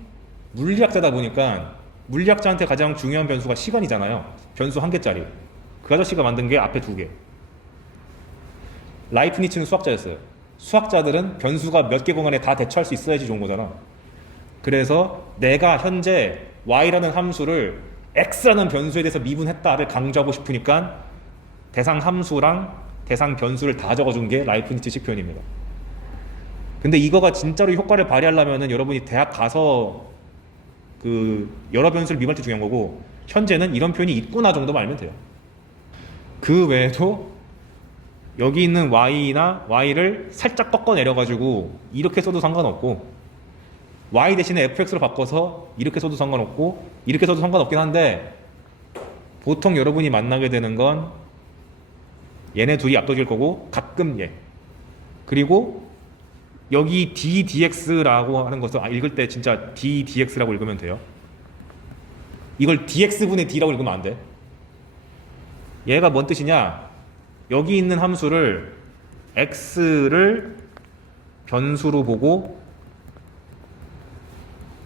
물리학자다 보니까 물리학자한테 가장 중요한 변수가 시간이잖아요. 변수 1개짜리. 그 아저씨가 만든 게 앞에 2개. 라이프니츠는 수학자였어요. 수학자들은 변수가 몇 개 공간에 다 대처할 수 있어야지 좋은 거잖아. 그래서 내가 현재 y라는 함수를 x라는 변수에 대해서 미분했다를 강조하고 싶으니까 대상 함수랑 대상 변수를 다 적어준 게 라이프니츠식 표현입니다. 근데 이거가 진짜로 효과를 발휘하려면은 여러분이 대학 가서 그 여러 변수를 미분할 때 중요한 거고, 현재는 이런 표현이 있구나 정도만 알면 돼요. 그 외에도 여기 있는 y나 y를 살짝 꺾어 내려가지고 이렇게 써도 상관없고, y 대신에 fx로 바꿔서 이렇게 써도 상관없고, 이렇게 써도 상관없긴 한데, 보통 여러분이 만나게 되는 건 얘네 둘이 압도적일 거고, 가끔 얘, 그리고 여기 d dx라고 하는 것을 읽을 때 진짜 d dx라고 읽으면 돼요. 이걸 dx분의 d라고 읽으면 안 돼. 얘가 뭔 뜻이냐, 여기 있는 함수를 x를 변수로 보고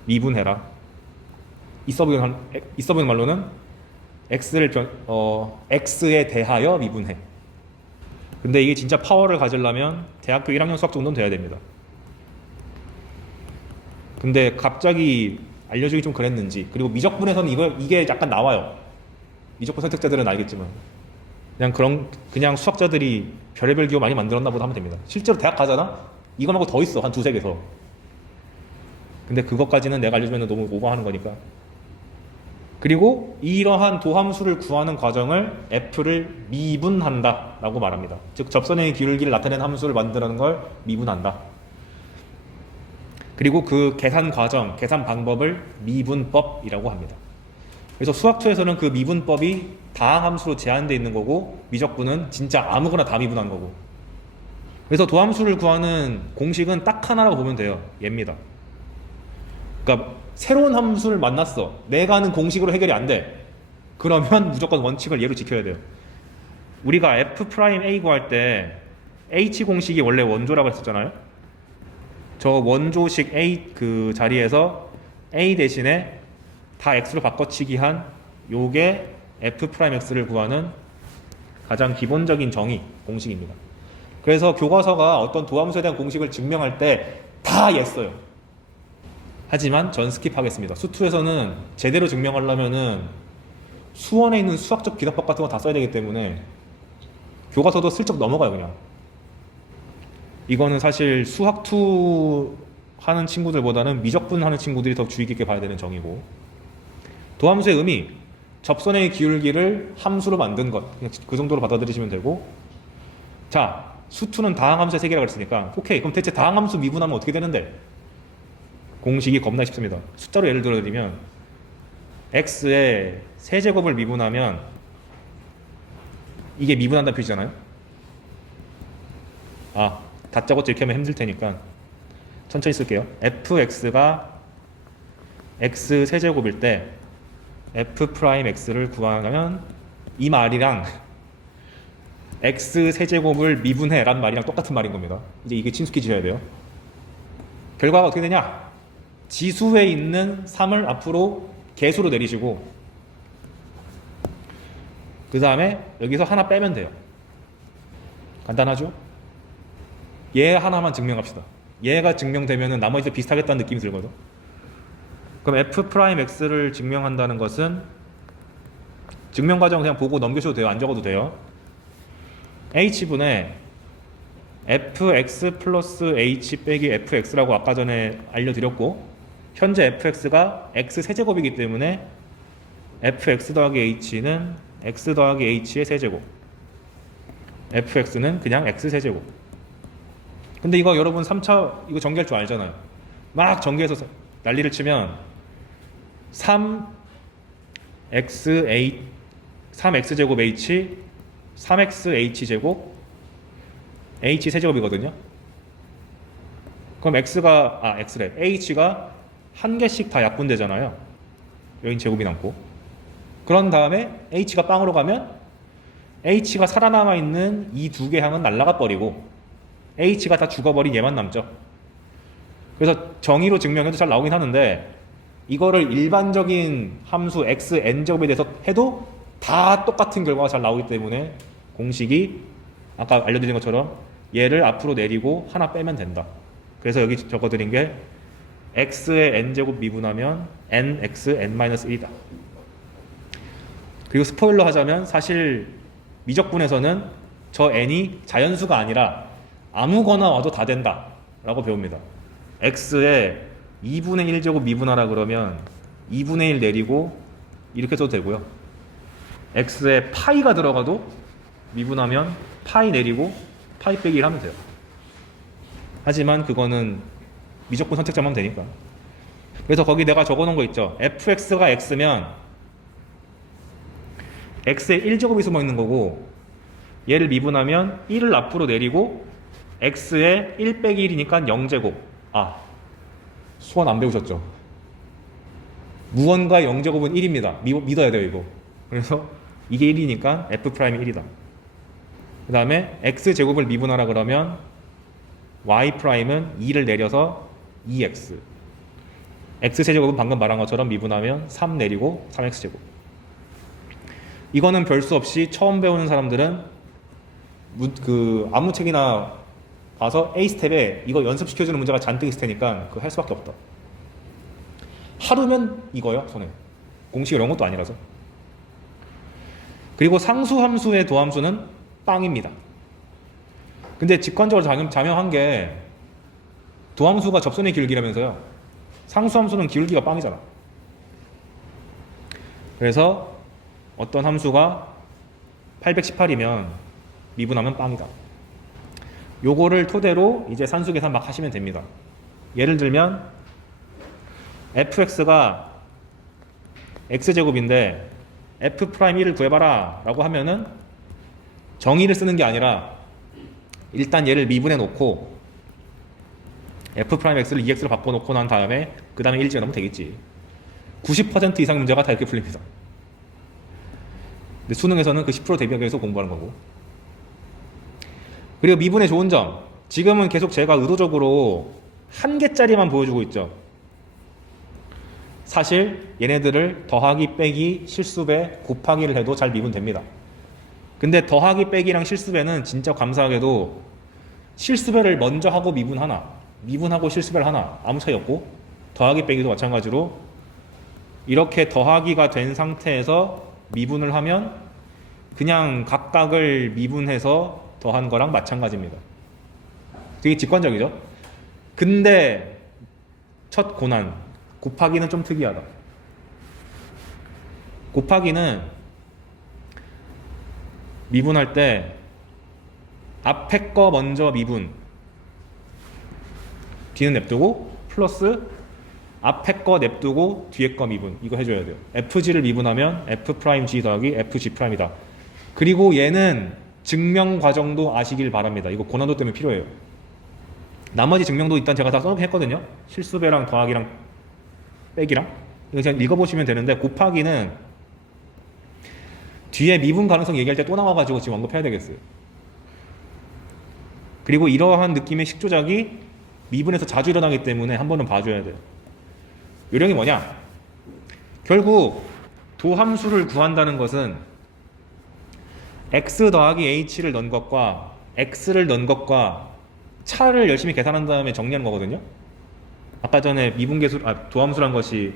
미분해라. 있어 보이는 말로는 x를 x에 대하여 미분해. 근데 이게 진짜 파워를 가지려면 대학교 1학년 수학 정도는 돼야 됩니다. 근데 갑자기 알려주기 좀 그랬는지, 그리고 미적분에서는 이게 약간 나와요. 미적분 선택자들은 알겠지만 그냥 수학자들이 별의별 기호 많이 만들었나 보다 하면 됩니다. 실제로 대학 가잖아? 이거 말고 더 있어. 한 두세 개서. 근데 그것까지는 내가 알려주면 너무 오버하는 거니까. 그리고 이러한 도함수를 구하는 과정을 f를 미분한다 라고 말합니다. 즉 접선의 기울기를 나타내는 함수를 만드는 걸 미분한다. 그리고 그 계산 과정, 계산 방법을 미분법이라고 합니다. 그래서 수학2에서는 그 미분법이 다항함수로 제한되어 있는 거고, 미적분은 진짜 아무거나 다 미분한 거고. 그래서 도함수를 구하는 공식은 딱 하나라고 보면 돼요. 얘입니다. 그러니까 새로운 함수를 만났어. 내가 아는 공식으로 해결이 안 돼. 그러면 무조건 원칙을 얘로 지켜야 돼요. 우리가 f'A 구할 때 h 공식이 원래 원조라고 했었잖아요. 저 원조식 A 그 자리에서 A 대신에 다 x로 바꿔치기 한 요게 f'x를 구하는 가장 기본적인 정의 공식입니다. 그래서 교과서가 어떤 도함수에 대한 공식을 증명할 때 다 얘써요. 하지만 전 스킵하겠습니다. 수2에서는 제대로 증명하려면은 수원에 있는 수학적 기납법 같은 거 다 써야 되기 때문에 교과서도 슬쩍 넘어가요. 그냥 이거는 사실 수학2 하는 친구들보다는 미적분 하는 친구들이 더 주의 깊게 봐야 되는 정의고, 도함수의 의미, 접선의 기울기를 함수로 만든 것, 그냥 그 정도로 받아들이시면 되고, 자, 수2는 다항함수의 세계라고 했으니까 오케이, 그럼 대체 다항함수 미분하면 어떻게 되는데? 공식이 겁나 쉽습니다. 숫자로 예를 들어드리면 x의 세제곱을 미분하면 이게 미분한다는 표시잖아요. 다짜고짜 이렇게 하면 힘들 테니까 천천히 쓸게요. fx가 x 세제곱일 때 f'x를 구하면 이 말이랑 x 세제곱을 미분해 라는 말이랑 똑같은 말인 겁니다. 이제 이게 친숙해지셔야 돼요. 결과가 어떻게 되냐, 지수에 있는 3을 앞으로 개수로 내리시고, 그 다음에 여기서 하나 빼면 돼요. 간단하죠? 얘 하나만 증명합시다. 얘가 증명되면 나머지도 비슷하겠다는 느낌이 들거든. 그럼 f'x를 증명한다는 것은 증명 과정 그냥 보고 넘기셔도 돼요. 안 적어도 돼요. h분의 fx 플러스 h 빼기 fx라고 아까 전에 알려드렸고, 현재 fx가 x 세제곱이기 때문에 fx 더하기 h는 x 더하기 h의 세제곱, fx는 그냥 x 세제곱. 근데 이거 여러분 3차 이거 전개할 줄 알잖아요. 막 전개해서 난리를 치면 3x 제곱 h, 3x 제곱 h 세제곱이거든요. 그럼 h가 한 개씩 다 약분되잖아요. 여긴 제곱이 남고. 그런 다음에 h가 빵으로 가면 h가 살아남아 있는 이 두 개 항은 날아가 버리고 h가 다 죽어버린 얘만 남죠. 그래서 정의로 증명해도 잘 나오긴 하는데, 이거를 일반적인 함수 xn제곱에 대해서 해도 다 똑같은 결과가 잘 나오기 때문에 공식이 아까 알려드린 것처럼 얘를 앞으로 내리고 하나 빼면 된다. 그래서 여기 적어드린 게 x의 n제곱 미분하면 nx n-1이다. 그리고 스포일러 하자면 사실 미적분에서는 저 n이 자연수가 아니라 아무거나 와도 다 된다 라고 배웁니다. x에 2분의 1제곱 미분하라 그러면 2분의 1 내리고 이렇게 써도 되고요. x에 파이가 들어가도 미분하면 파이 내리고 파이 빼기 1 하면 돼요. 하지만 그거는 미적분 선택자만 하면 되니까. 그래서 거기 내가 적어놓은 거 있죠. fx가 x면 x에 1제곱이 숨어있는 거고 얘를 미분하면 1을 앞으로 내리고 x에 1 빼기 1이니까 0제곱. 아, 수원 안 배우셨죠? 무언가 0제곱은 1입니다. 믿어야 돼요 이거. 그래서 이게 1이니까 f'이 1이다. 그 다음에 x제곱을 미분하라 그러면 y'은 2를 내려서 2x. x제곱은 방금 말한 것처럼 미분하면 3 내리고 3x제곱. 이거는 별 수 없이 처음 배우는 사람들은 아무 책이나 봐서 A스텝에 이거 연습시켜주는 문제가 잔뜩 있을 테니까 그거 할 수밖에 없다. 하루면 이거요 손에. 공식 이런 것도 아니라서. 그리고 상수함수의 도함수는 빵입니다. 근데 직관적으로 자명한 게 도함수가 접선의 기울기라면서요. 상수함수는 기울기가 빵이잖아. 그래서 어떤 함수가 818이면 미분하면 빵이다. 요거를 토대로 이제 산수 계산 막 하시면 됩니다. 예를 들면 fx가 x제곱인데 f'1을 구해봐라 라고 하면은 정의를 쓰는 게 아니라 일단 얘를 미분해 놓고 f'x를 2x로 바꿔놓고 난 다음에 그 다음에 1 집어넣으면 되겠지. 90% 이상 문제가 다 이렇게 풀립니다. 근데 수능에서는 그 10% 대비하기 위해서 공부하는 거고. 그리고 미분의 좋은 점, 지금은 계속 제가 의도적으로 한 개짜리만 보여주고 있죠. 사실 얘네들을 더하기 빼기 실수배 곱하기를 해도 잘 미분됩니다. 근데 더하기 빼기랑 실수배는 진짜 감사하게도 실수배를 먼저 하고 미분하나, 미분하고 실수배를 하나 아무 차이 없고, 더하기 빼기도 마찬가지로 이렇게 더하기가 된 상태에서 미분을 하면 그냥 각각을 미분해서 더한 거랑 마찬가지입니다. 되게 직관적이죠? 근데 첫 고난, 곱하기는 좀 특이하다. 곱하기는 미분할 때 앞에 거 먼저 미분, 뒤는 냅두고 플러스 앞에 거 냅두고 뒤에 거 미분, 이거 해줘야 돼요. fg를 미분하면 f'g 더하기 fg'이다. 그리고 얘는 증명 과정도 아시길 바랍니다. 이거 고난도 때문에 필요해요. 나머지 증명도 일단 제가 다 써놓긴 했거든요. 실수배랑 더하기랑 빼기랑. 이거 그냥 읽어보시면 되는데, 곱하기는 뒤에 미분 가능성 얘기할 때 또 나와가지고 지금 언급해야 되겠어요. 그리고 이러한 느낌의 식조작이 미분에서 자주 일어나기 때문에 한 번은 봐줘야 돼요. 요령이 뭐냐? 결국 도함수를 구한다는 것은 x 더하기 h를 넣은 것과 x를 넣은 것과 차를 열심히 계산한 다음에 정리하는 거거든요. 아까 전에 미분계수, 도함수란 것이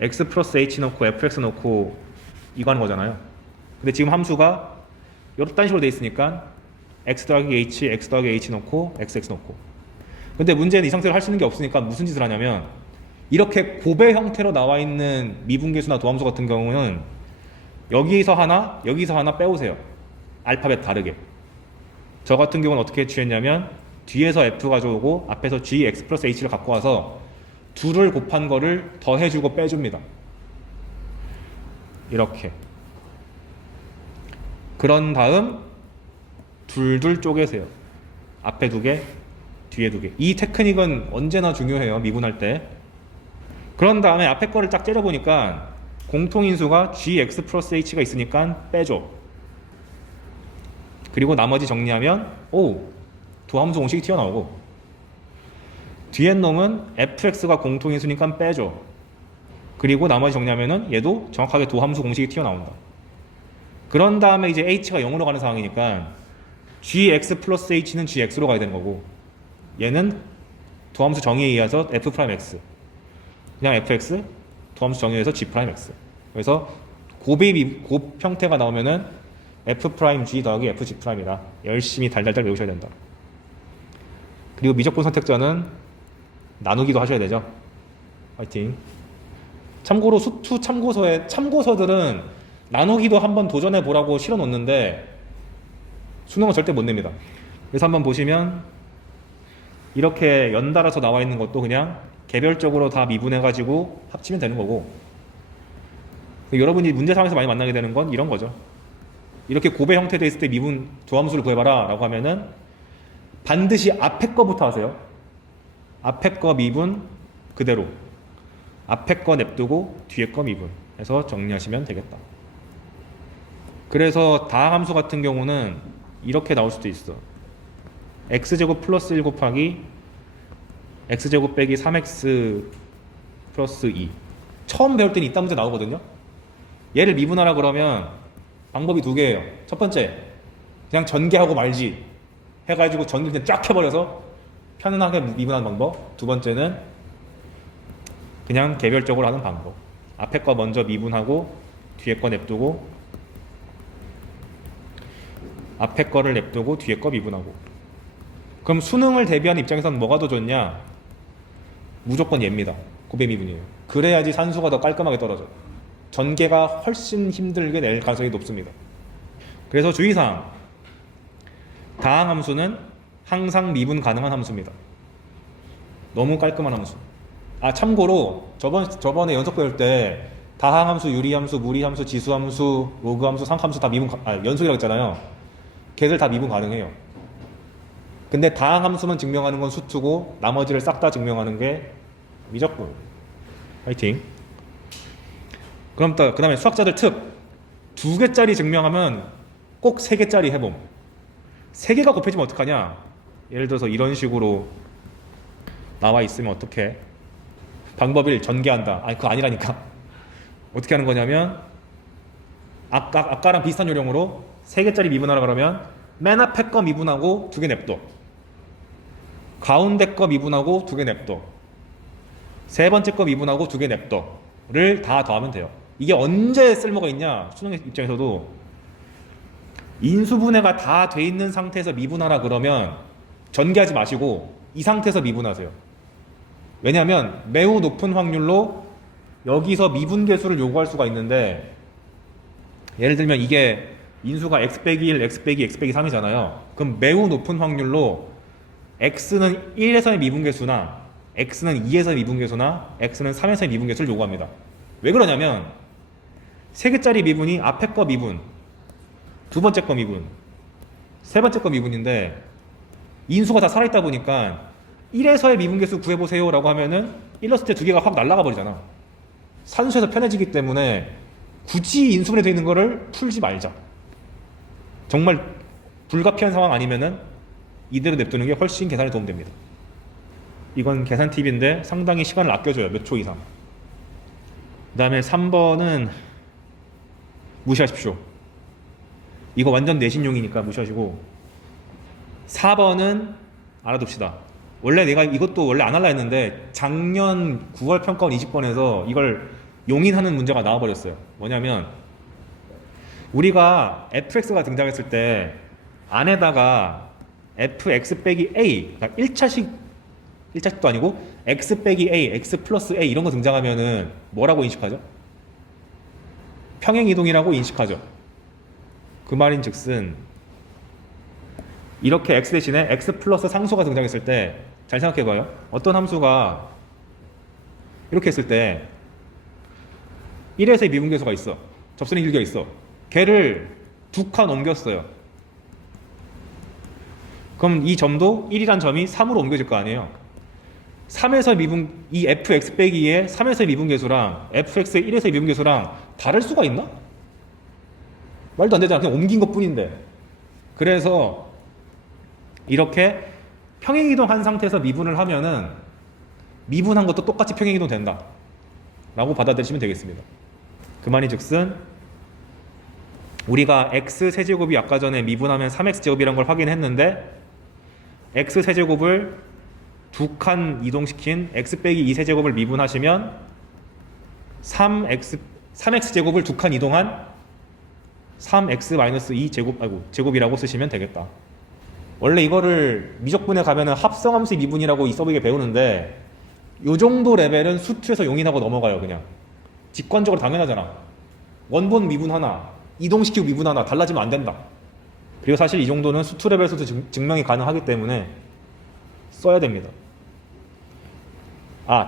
x 플러스 h 넣고 fx 넣고 이거 하는 거잖아요. 근데 지금 함수가 이런 식으로 돼 있으니까 x 더하기 h 넣고 xx 넣고. 근데 문제는 이 상태로 할 수 있는 게 없으니까 무슨 짓을 하냐면, 이렇게 곱의 형태로 나와 있는 미분계수나 도함수 같은 경우는 여기서 하나 빼오세요. 알파벳 다르게. 저 같은 경우는 어떻게 취했냐면 뒤에서 f 가져오고 앞에서 gx 플러스 h를 갖고 와서 둘을 곱한 거를 더해주고 빼줍니다. 이렇게. 그런 다음 둘둘 쪼개세요. 앞에 두 개, 뒤에 두 개. 이 테크닉은 언제나 중요해요. 미분할 때. 그런 다음에 앞에 거를 딱 째려보니까 공통인수가 gx 플러스 h가 있으니까 빼줘. 그리고 나머지 정리하면 도함수 공식이 튀어나오고, 뒤에 놈은 fx가 공통인수니까 빼줘. 그리고 나머지 정리하면은 얘도 정확하게 도함수 공식이 튀어나온다. 그런 다음에 이제 h가 0으로 가는 상황이니까 gx 플러스 h는 gx로 가야 되는 거고, 얘는 도함수 정의에 의해서 f'x, 그냥 fx, 도함수 정의에 의해서 g'x. 그래서 곱 형태가 나오면은 f'g 더하기 fg'이다. 열심히 달달달 외우셔야 된다. 그 다음에 그리고 미적분 선택자는 나누기도 하셔야 되죠. 화이팅. 참고로 수투 참고서들은 나누기도 한번 도전해 보라고 실어 놓는데 수능은 절대 못 냅니다. 그래서 한번 보시면 이렇게 연달아서 나와 있는 것도 그냥 개별적으로 다 미분해 가지고 합치면 되는 거고, 여러분이 문제상에서 많이 만나게 되는 건 이런 거죠. 이렇게 곱의 형태되어 있을 때 미분 조함수를 구해봐라 라고 하면은 반드시 앞에 거부터 하세요. 앞에 거 미분 그대로, 앞에 거 냅두고 뒤에 거 미분 해서 정리하시면 되겠다. 그래서 다항함수 같은 경우는 이렇게 나올 수도 있어. x제곱 플러스 1 곱하기 x제곱 빼기 3x 플러스 2. 처음 배울 때는 이딴 문제 나오거든요. 얘를 미분하라 그러면 방법이 두 개예요. 첫 번째, 그냥 전개하고 말지 해가지고 전기를 쫙 켜버려서 편안하게 미분하는 방법. 두 번째는 그냥 개별적으로 하는 방법. 앞에 거 먼저 미분하고 뒤에 거 냅두고, 앞에 거를 냅두고 뒤에 거 미분하고. 그럼 수능을 대비하는 입장에서는 뭐가 더 좋냐? 무조건 얘입니다. 곱의 미분이에요. 그래야지 산수가 더 깔끔하게 떨어져요. 전개가 훨씬 힘들게 낼 가능성이 높습니다. 그래서 주의사항, 다항함수는 항상 미분 가능한 함수입니다. 너무 깔끔한 함수. 참고로 저번에 연속 배울 때 다항함수, 유리함수, 무리함수, 지수함수, 로그함수, 상함수 다 미분 연속이라고 했잖아요. 걔들 다 미분 가능해요. 근데 다항함수만 증명하는 건 수투고 나머지를 싹 다 증명하는 게 미적분. 화이팅. 그럼 또 그다음에 수학자들 특. 2개짜리 증명하면 꼭 3개짜리 해봄. 3개가 곱해지면 어떡하냐? 예를 들어서 이런 식으로 나와 있으면 어떻게? 방법 1, 전개한다. 그거 아니라니까. 어떻게 하는 거냐면 아까랑 비슷한 요령으로 3개짜리 미분하라 그러면 맨 앞에 거 미분하고 2개 냅둬. 가운데 거 미분하고 2개 냅둬. 세 번째 거 미분하고 2개 냅둬를 다 더하면 돼요. 이게 언제 쓸모가 있냐? 수능 입장에서도 인수분해가 다 돼 있는 상태에서 미분하라 그러면 전개하지 마시고 이 상태에서 미분하세요. 왜냐하면 매우 높은 확률로 여기서 미분계수를 요구할 수가 있는데, 예를 들면 이게 인수가 x 빼기 1, x 빼기 x 빼기 3이잖아요. 그럼 매우 높은 확률로 x는 1에서의 미분계수나 x는 2에서의 미분계수나 x는 3에서의 미분계수를 요구합니다. 왜 그러냐면 3개짜리 미분이 앞에 거 미분, 두 번째 거 미분, 세 번째 거 미분인데 인수가 다 살아있다 보니까 1에서의 미분계수 구해보세요 라고 하면은 1 넣었을 때 2개가 확 날아가 버리잖아. 산수에서 편해지기 때문에 굳이 인수분해 되어 있는 거를 풀지 말자. 정말 불가피한 상황 아니면은 이대로 냅두는 게 훨씬 계산에 도움됩니다. 이건 계산 팁인데 상당히 시간을 아껴줘요. 몇 초 이상. 그 다음에 3번은 무시하십시오. 이거 완전 내신용이니까 무시하시고, 4번은 알아둡시다. 원래 내가 이것도 원래 안 할라 했는데 작년 9월 평가원 20번에서 이걸 용인하는 문제가 나와버렸어요. 뭐냐면 우리가 fx가 등장했을 때 안에다가 fx 빼기 a, 그러니까 1차식도 아니고 x 빼기 a, x 플러스 a 이런 거 등장하면은 뭐라고 인식하죠? 평행이동이라고 인식하죠. 그 말인 즉슨 이렇게 x 대신에 x 플러스 상수가 등장했을 때 잘 생각해봐요. 어떤 함수가 이렇게 했을 때 1에서의 미분계수가 있어. 접선의 길이가 있어. 걔를 2칸 옮겼어요. 그럼 이 점도 1이란 점이 3으로 옮겨질 거 아니에요. 3에서 이 fx 빼기의 3에서의 미분계수랑 fx의 1에서의 미분계수랑 다를 수가 있나? 말도 안 되잖아. 그냥 옮긴 것 뿐인데. 그래서 이렇게 평행이동한 상태에서 미분을 하면은 미분한 것도 똑같이 평행이동 된다 라고 받아들이시면 되겠습니다. 그 말이 즉슨 우리가 x세제곱이 아까 전에 미분하면 3x제곱이라는 걸 확인했는데 x세제곱을 2칸 이동시킨 x 빼기 2세제곱을 미분하시면 3x제곱을 2칸 이동한 3x-2 제곱이라고 쓰시면 되겠다. 원래 이거를 미적분에 가면은 합성함수의 미분이라고 이 서브에게 배우는데 요 정도 레벨은 수투에서 용인하고 넘어가요. 그냥 직관적으로 당연하잖아. 원본 미분 하나, 이동시키고 미분 하나 달라지면 안 된다. 그리고 사실 이 정도는 수투 레벨에서도 증명이 가능하기 때문에 써야 됩니다.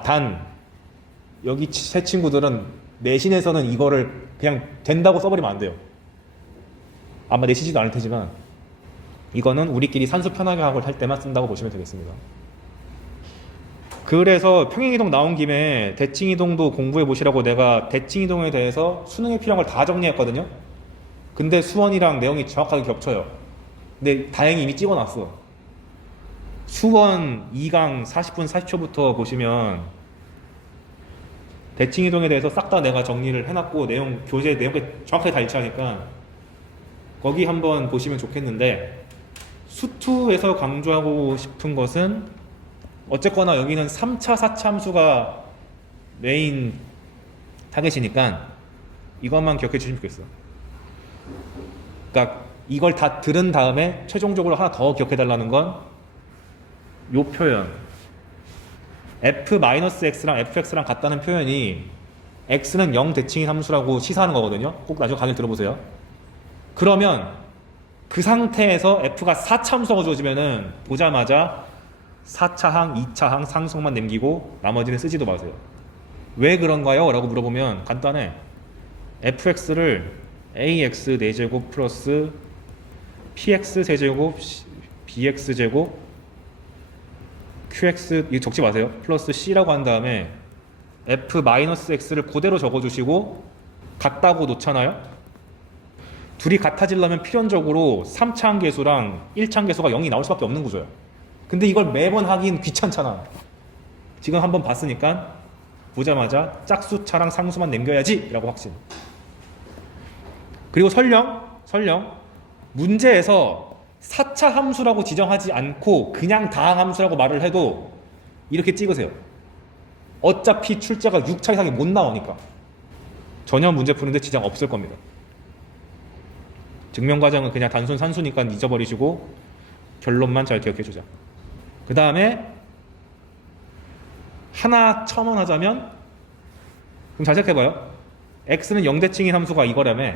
단 여기 세 친구들은 내신에서는 이거를 그냥 된다고 써버리면 안 돼요. 아마 내시지도 않을 테지만 이거는 우리끼리 산수 편하게 하고 할 때만 쓴다고 보시면 되겠습니다. 그래서 평행이동 나온 김에 대칭이동도 공부해 보시라고 내가 대칭이동에 대해서 수능에 필요한 걸 다 정리했거든요. 근데 수원이랑 내용이 정확하게 겹쳐요. 근데 다행히 이미 찍어놨어. 수원 2강 40분 40초부터 보시면 대칭이동에 대해서 싹 다 내가 정리를 해놨고 내용 교재 내용이 정확하게 다 일치하니까 거기 한번 보시면 좋겠는데, 수투에서 강조하고 싶은 것은 어쨌거나 여기는 3차 4차 함수가 메인 타겟이니까 이것만 기억해 주시면 좋겠어요. 그러니까 이걸 다 들은 다음에 최종적으로 하나 더 기억해 달라는 건 요 표현, f-x랑 fx랑 같다는 표현이 x는 0 대칭인 함수라고 시사하는 거거든요. 꼭 나중에 강의 들어보세요. 그러면 그 상태에서 f가 4차 함수가 주어지면은 보자마자 4차항, 2차항 상수만 남기고 나머지는 쓰지도 마세요. 왜 그런가요? 라고 물어보면 간단해. fx를 ax 4제곱 플러스 px 세제곱 bx 제곱 qx 이거 적지 마세요. 플러스 c라고 한 다음에 f-x를 그대로 적어주시고 같다고 놓잖아요. 둘이 같아지려면 필연적으로 3차항 계수랑 1차항 계수가 0이 나올 수밖에 없는 구조야. 근데 이걸 매번 하긴 귀찮잖아. 지금 한번 봤으니까 보자마자 짝수차랑 상수만 남겨야지 라고 확신. 그리고 설령 문제에서 4차 함수라고 지정하지 않고 그냥 다항 함수라고 말을 해도 이렇게 찍으세요. 어차피 출제가 6차 이상이 못 나오니까. 전혀 문제 푸는데 지장 없을 겁니다. 증명 과정은 그냥 단순 산수니까 잊어버리시고 결론만 잘 기억해 주자. 그 다음에 하나 첨언하자면, 그럼 잘 생각해봐요. x는 0대칭인 함수가 이거라며.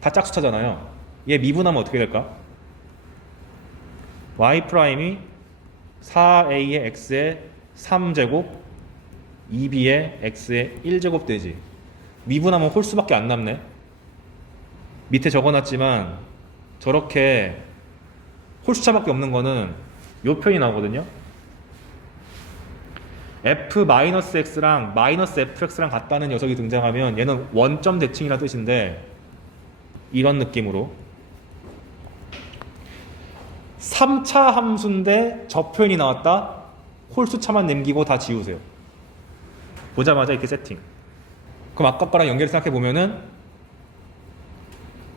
다 짝수차잖아요. 얘 미분하면 어떻게 될까? y 프라임이 4a의 x의 3제곱 2b의 x의 1제곱 되지. 미분하면 홀수밖에 안 남네. 밑에 적어놨지만 저렇게 홀수차밖에 없는 거는 요 표현이 나오거든요. f-x랑 -fx랑 같다는 녀석이 등장하면 얘는 원점 대칭이라는 뜻인데, 이런 느낌으로 3차 함수인데 저 표현이 나왔다? 홀수차만 남기고 다 지우세요. 보자마자 이렇게 세팅. 그럼 아까 거랑 연결 생각해보면은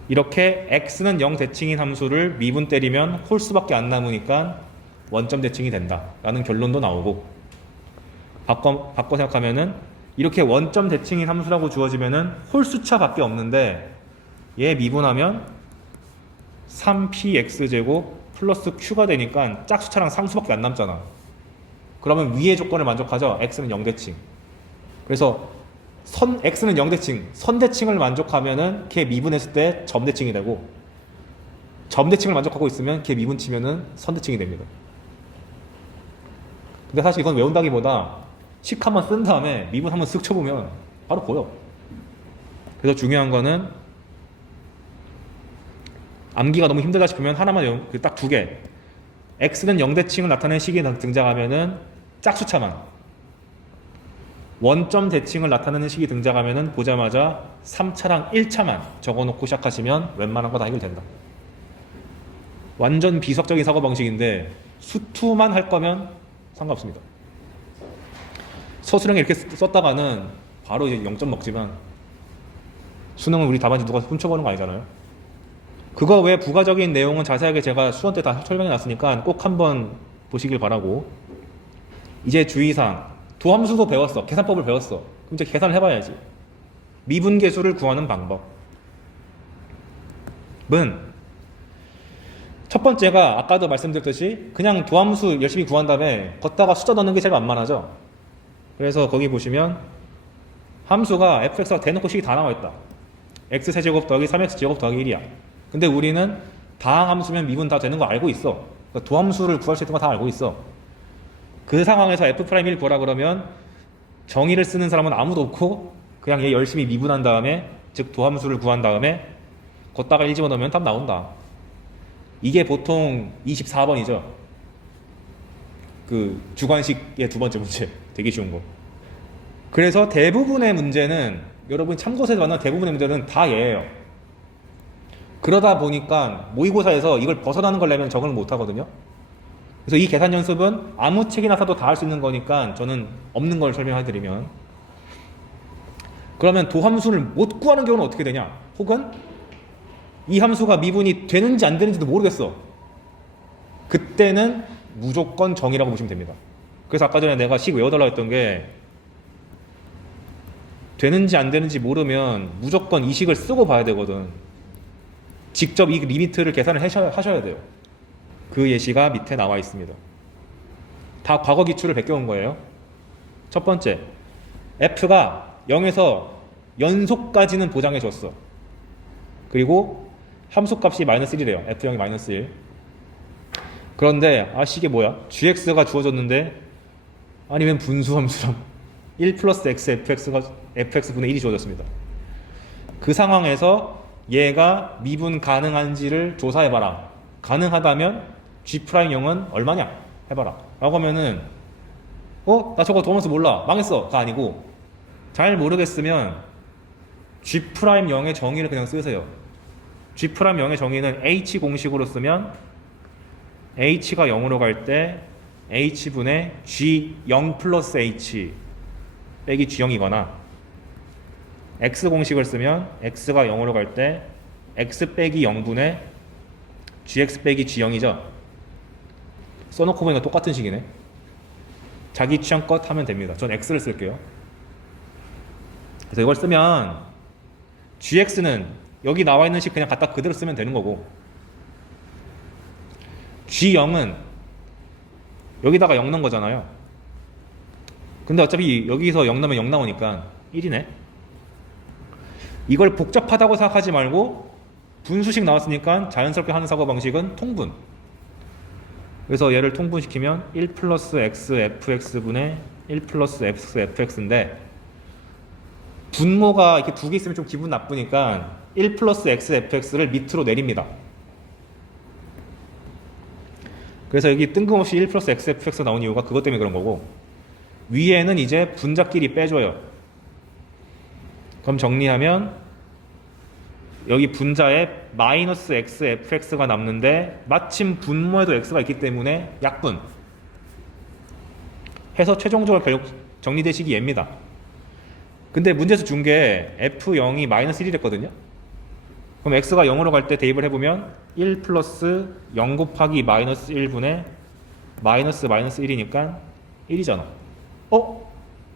이렇게 x는 0 대칭인 함수를 미분 때리면 홀수밖에 안 남으니까 원점 대칭이 된다 라는 결론도 나오고, 바꿔 생각하면은 이렇게 원점 대칭인 함수라고 주어지면은 홀수차 밖에 없는데 얘 미분하면 3px제곱 플러스 q가 되니까 짝수차랑 상수밖에 안 남잖아. 그러면 위의 조건을 만족하죠. x는 0대칭. 그래서 x는 0대칭, 선대칭을 만족하면은 걔 미분했을 때 점대칭이 되고, 점대칭을 만족하고 있으면 걔 미분 치면은 선대칭이 됩니다. 근데 사실 이건 외운다기보다 식 한번 쓴 다음에 미분 한번 쓱 쳐보면 바로 보여. 그래서 중요한 거는 암기가 너무 힘들다 싶으면 하나만, 딱 두 개. x는 0대칭을 나타내는 식이 등장하면은 짝수차만, 원점 대칭을 나타내는 식이 등장하면은 보자마자 3차랑 1차만 적어놓고 시작하시면 웬만한 거 다 해결된다. 완전 비수학적인 사고방식인데 수투만 할 거면 상관없습니다. 서술형에 이렇게 썼다가는 바로 이제 0점 먹지만 수능은 우리 답안지 누가 훔쳐보는 거 아니잖아요. 그거 외 부가적인 내용은 자세하게 제가 수원 때 다 설명해 놨으니까 꼭 한번 보시길 바라고, 이제 주의사항. 도함수도 배웠어. 계산법을 배웠어. 그럼 이제 계산을 해봐야지. 미분계수를 구하는 방법은 첫 번째가 아까도 말씀드렸듯이 그냥 도함수 열심히 구한 다음에 걷다가 숫자 넣는 게 제일 만만하죠. 그래서 거기 보시면 함수가 fx가 대놓고 식이 다 나와 있다. x세제곱 더하기 3x제곱 더하기 1이야. 근데 우리는 다항 함수면 미분 다 되는 거 알고 있어. 그러니까 도함수를 구할 수 있는 거 다 알고 있어. 그 상황에서 f'1 구하라 그러면 정의를 쓰는 사람은 아무도 없고 그냥 얘 열심히 미분한 다음에, 즉 도함수를 구한 다음에 걷다가 1 집어넣으면 답 나온다. 이게 보통 24번이죠. 그 주관식의 두 번째 문제. 되게 쉬운 거. 그래서 대부분의 문제는, 여러분 참고서에서 만난 대부분의 문제는 다 얘예요. 그러다 보니까 모의고사에서 이걸 벗어나는 걸 내면 적응을 못 하거든요. 그래서 이 계산 연습은 아무 책이나 사도 다 할 수 있는 거니까 저는 없는 걸 설명해드리면, 그러면 도함수를 못 구하는 경우는 어떻게 되냐? 혹은 이 함수가 미분이 되는지 안 되는지도 모르겠어. 그때는 무조건 정의라고 보시면 됩니다. 그래서 아까 전에 내가 식 외워달라고 했던 게, 되는지 안 되는지 모르면 무조건 이 식을 쓰고 봐야 되거든. 직접 이 리미트를 계산을 하셔야 돼요. 그 예시가 밑에 나와 있습니다. 다 과거 기출을 베껴온 거예요. 첫 번째, f가 0에서 연속까지는 보장해 줬어. 그리고 함수값이 마이너스 1이래요. f0이 마이너스 1. 그런데 이게 뭐야? gx가 주어졌는데 아니면 분수함수랑 1 플러스 x fx가 fx분의 1이 주어졌습니다. 그 상황에서 얘가 미분 가능한지를 조사해봐라. 가능하다면 g'0은 얼마냐? 해봐라. 라고 하면은 나 저거 도함수 몰라. 망했어. 가 아니고, 잘 모르겠으면 g'0의 정의를 그냥 쓰세요. g'0의 정의는 h 공식으로 쓰면 h가 0으로 갈 때 h분의 g0 플러스 h 빼기 g0이거나, x 공식을 쓰면 x가 0으로 갈 때 x 빼기 0분의 gx 빼기 g0이죠. 써놓고 보니까 똑같은 식이네. 자기 취향껏 하면 됩니다. 전 x를 쓸게요. 그래서 이걸 쓰면 gx는 여기 나와 있는 식 그냥 갖다 그대로 쓰면 되는 거고, g0은 여기다가 0 넣은 거잖아요. 근데 어차피 여기서 0 넣으면 0 나오니까 1이네. 이걸 복잡하다고 생각하지 말고 분수식 나왔으니까 자연스럽게 하는 사고방식은 통분. 그래서 얘를 통분시키면 1 플러스 x fx분의 1 플러스 x fx인데, 분모가 이렇게 두 개 있으면 좀 기분 나쁘니까 1 플러스 x fx를 밑으로 내립니다. 그래서 여기 뜬금없이 1 플러스 x fx가 나온 이유가 그것 때문에 그런 거고, 위에는 이제 분자끼리 빼줘요. 그럼 정리하면 여기 분자에 마이너스 x fx가 남는데 마침 분모에도 x가 있기 때문에 약분 해서 최종적으로 결국 정리되시기 얘입니다. 근데 문제에서 준 게 f0이 마이너스 1이랬거든요. 그럼 x가 0으로 갈 때 대입을 해보면 1 플러스 0 곱하기 마이너스 1분의 마이너스 1이니까 1이잖아.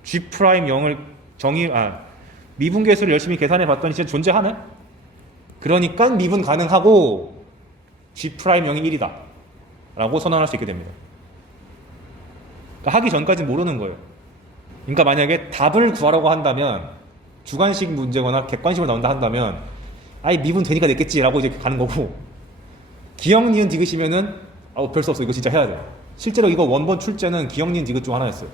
g'0을 미분계수를 열심히 계산해 봤더니 진짜 존재하네? 그러니까 미분 가능하고 g'0이 1이다 라고 선언할 수 있게 됩니다. 그러니까 하기 전까지는 모르는 거예요. 그러니까 만약에 답을 구하라고 한다면, 주관식 문제거나 객관식으로 나온다 한다면 미분 되니까 냈겠지 라고 이제 가는 거고, 기역, 니은, 디귿이면은 별 수 없어. 이거 진짜 해야 돼. 실제로 이거 원본 출제는 기역, 니은, 디귿 중 하나였어요.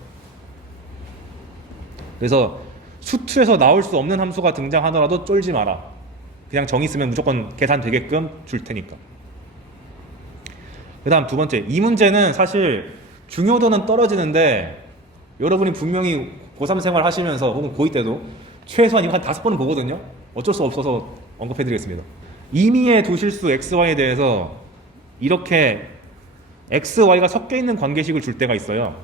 그래서 수투에서 나올 수 없는 함수가 등장하더라도 쫄지 마라. 그냥 정의 쓰면 무조건 계산되게끔 줄 테니까. 그 다음 두 번째, 이 문제는 사실 중요도는 떨어지는데 여러분이 분명히 고3 생활 하시면서 혹은 고2 때도 최소한 이거 한 5번은 보거든요. 어쩔 수 없어서 언급해드리겠습니다. 임의의 두 실수 xy에 대해서 이렇게 x, y가 섞여 있는 관계식을 줄 때가 있어요.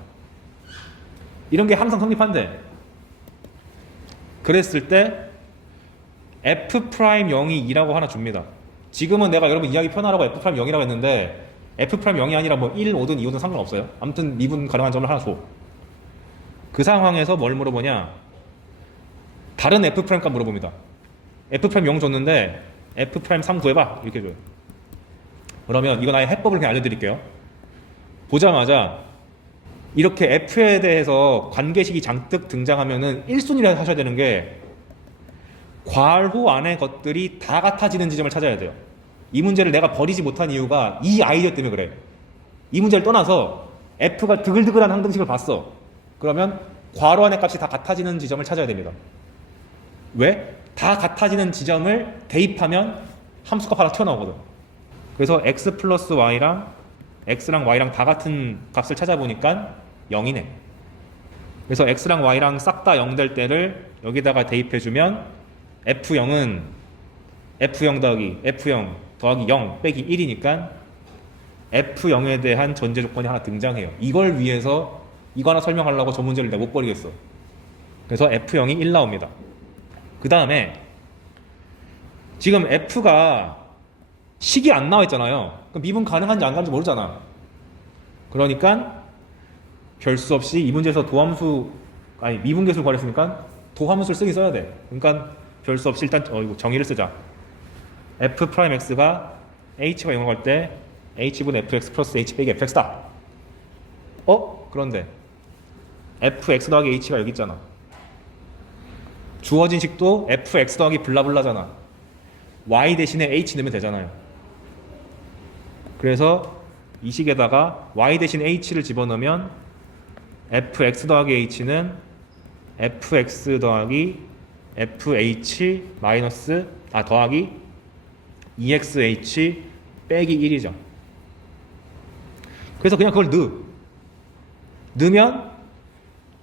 이런 게 항상 성립한대. 그랬을 때 f'0이 2라고 하나 줍니다. 지금은 내가 여러분 이야기 편하라고 f'0이라고 했는데 f'0이 아니라 뭐 1, 5든 2호든 상관없어요. 아무튼 미분 가능한 점을 하나 줘. 그 상황에서 뭘 물어보냐, 다른 f' 값 물어봅니다. f'0 줬는데 f'3 구해봐 이렇게 줘요. 그러면 이건 아예 해법을 그냥 알려드릴게요. 보자마자 이렇게 F에 대해서 관계식이 잔뜩 등장하면은 1순위를 하셔야 되는 게 괄호 안의 것들이 다 같아지는 지점을 찾아야 돼요. 이 문제를 내가 버리지 못한 이유가 이 아이디어 때문에 그래. 이 문제를 떠나서 F가 드글드글한 항등식을 봤어. 그러면 괄호 안의 값이 다 같아지는 지점을 찾아야 됩니다. 왜? 다 같아지는 지점을 대입하면 함수가 하나 튀어나오거든. 그래서 x 플러스 y랑 x랑 y랑 다 같은 값을 찾아보니까 0이네. 그래서 x랑 y랑 싹 다 0 될 때를 여기다가 대입해주면 f0은 f0 더하기 f0 더하기 0 빼기 1이니까 f0에 대한 전제 조건이 하나 등장해요. 이걸 위해서 이거 하나 설명하려고 저 문제를 내가 못 버리겠어. 그래서 f0이 1 나옵니다. 그 다음에 지금 f가 식이 안 나와 있잖아요. 그럼 미분 가능한지 안 가능한지 모르잖아. 그러니까 별 수 없이 이 문제에서 미분계수를 구하랬으니까 도함수를 쓰긴 써야 돼. 그러니까 별 수 없이 일단 정의를 쓰자. f'x가 h가 0으로 갈 때 h분의 fx 플러스 h 빼기 fx다. 그런데 fx 더하기 h가 여기 있잖아. 주어진 식도 fx 더하기 블라블라잖아. y 대신에 h 넣으면 되잖아요. 그래서 이 식에다가 y 대신 h를 집어넣으면 fx 더하기 h는 fx 더하기 fh 마이너스 더하기 exh 빼기 1이죠. 그래서 그냥 그걸 넣으면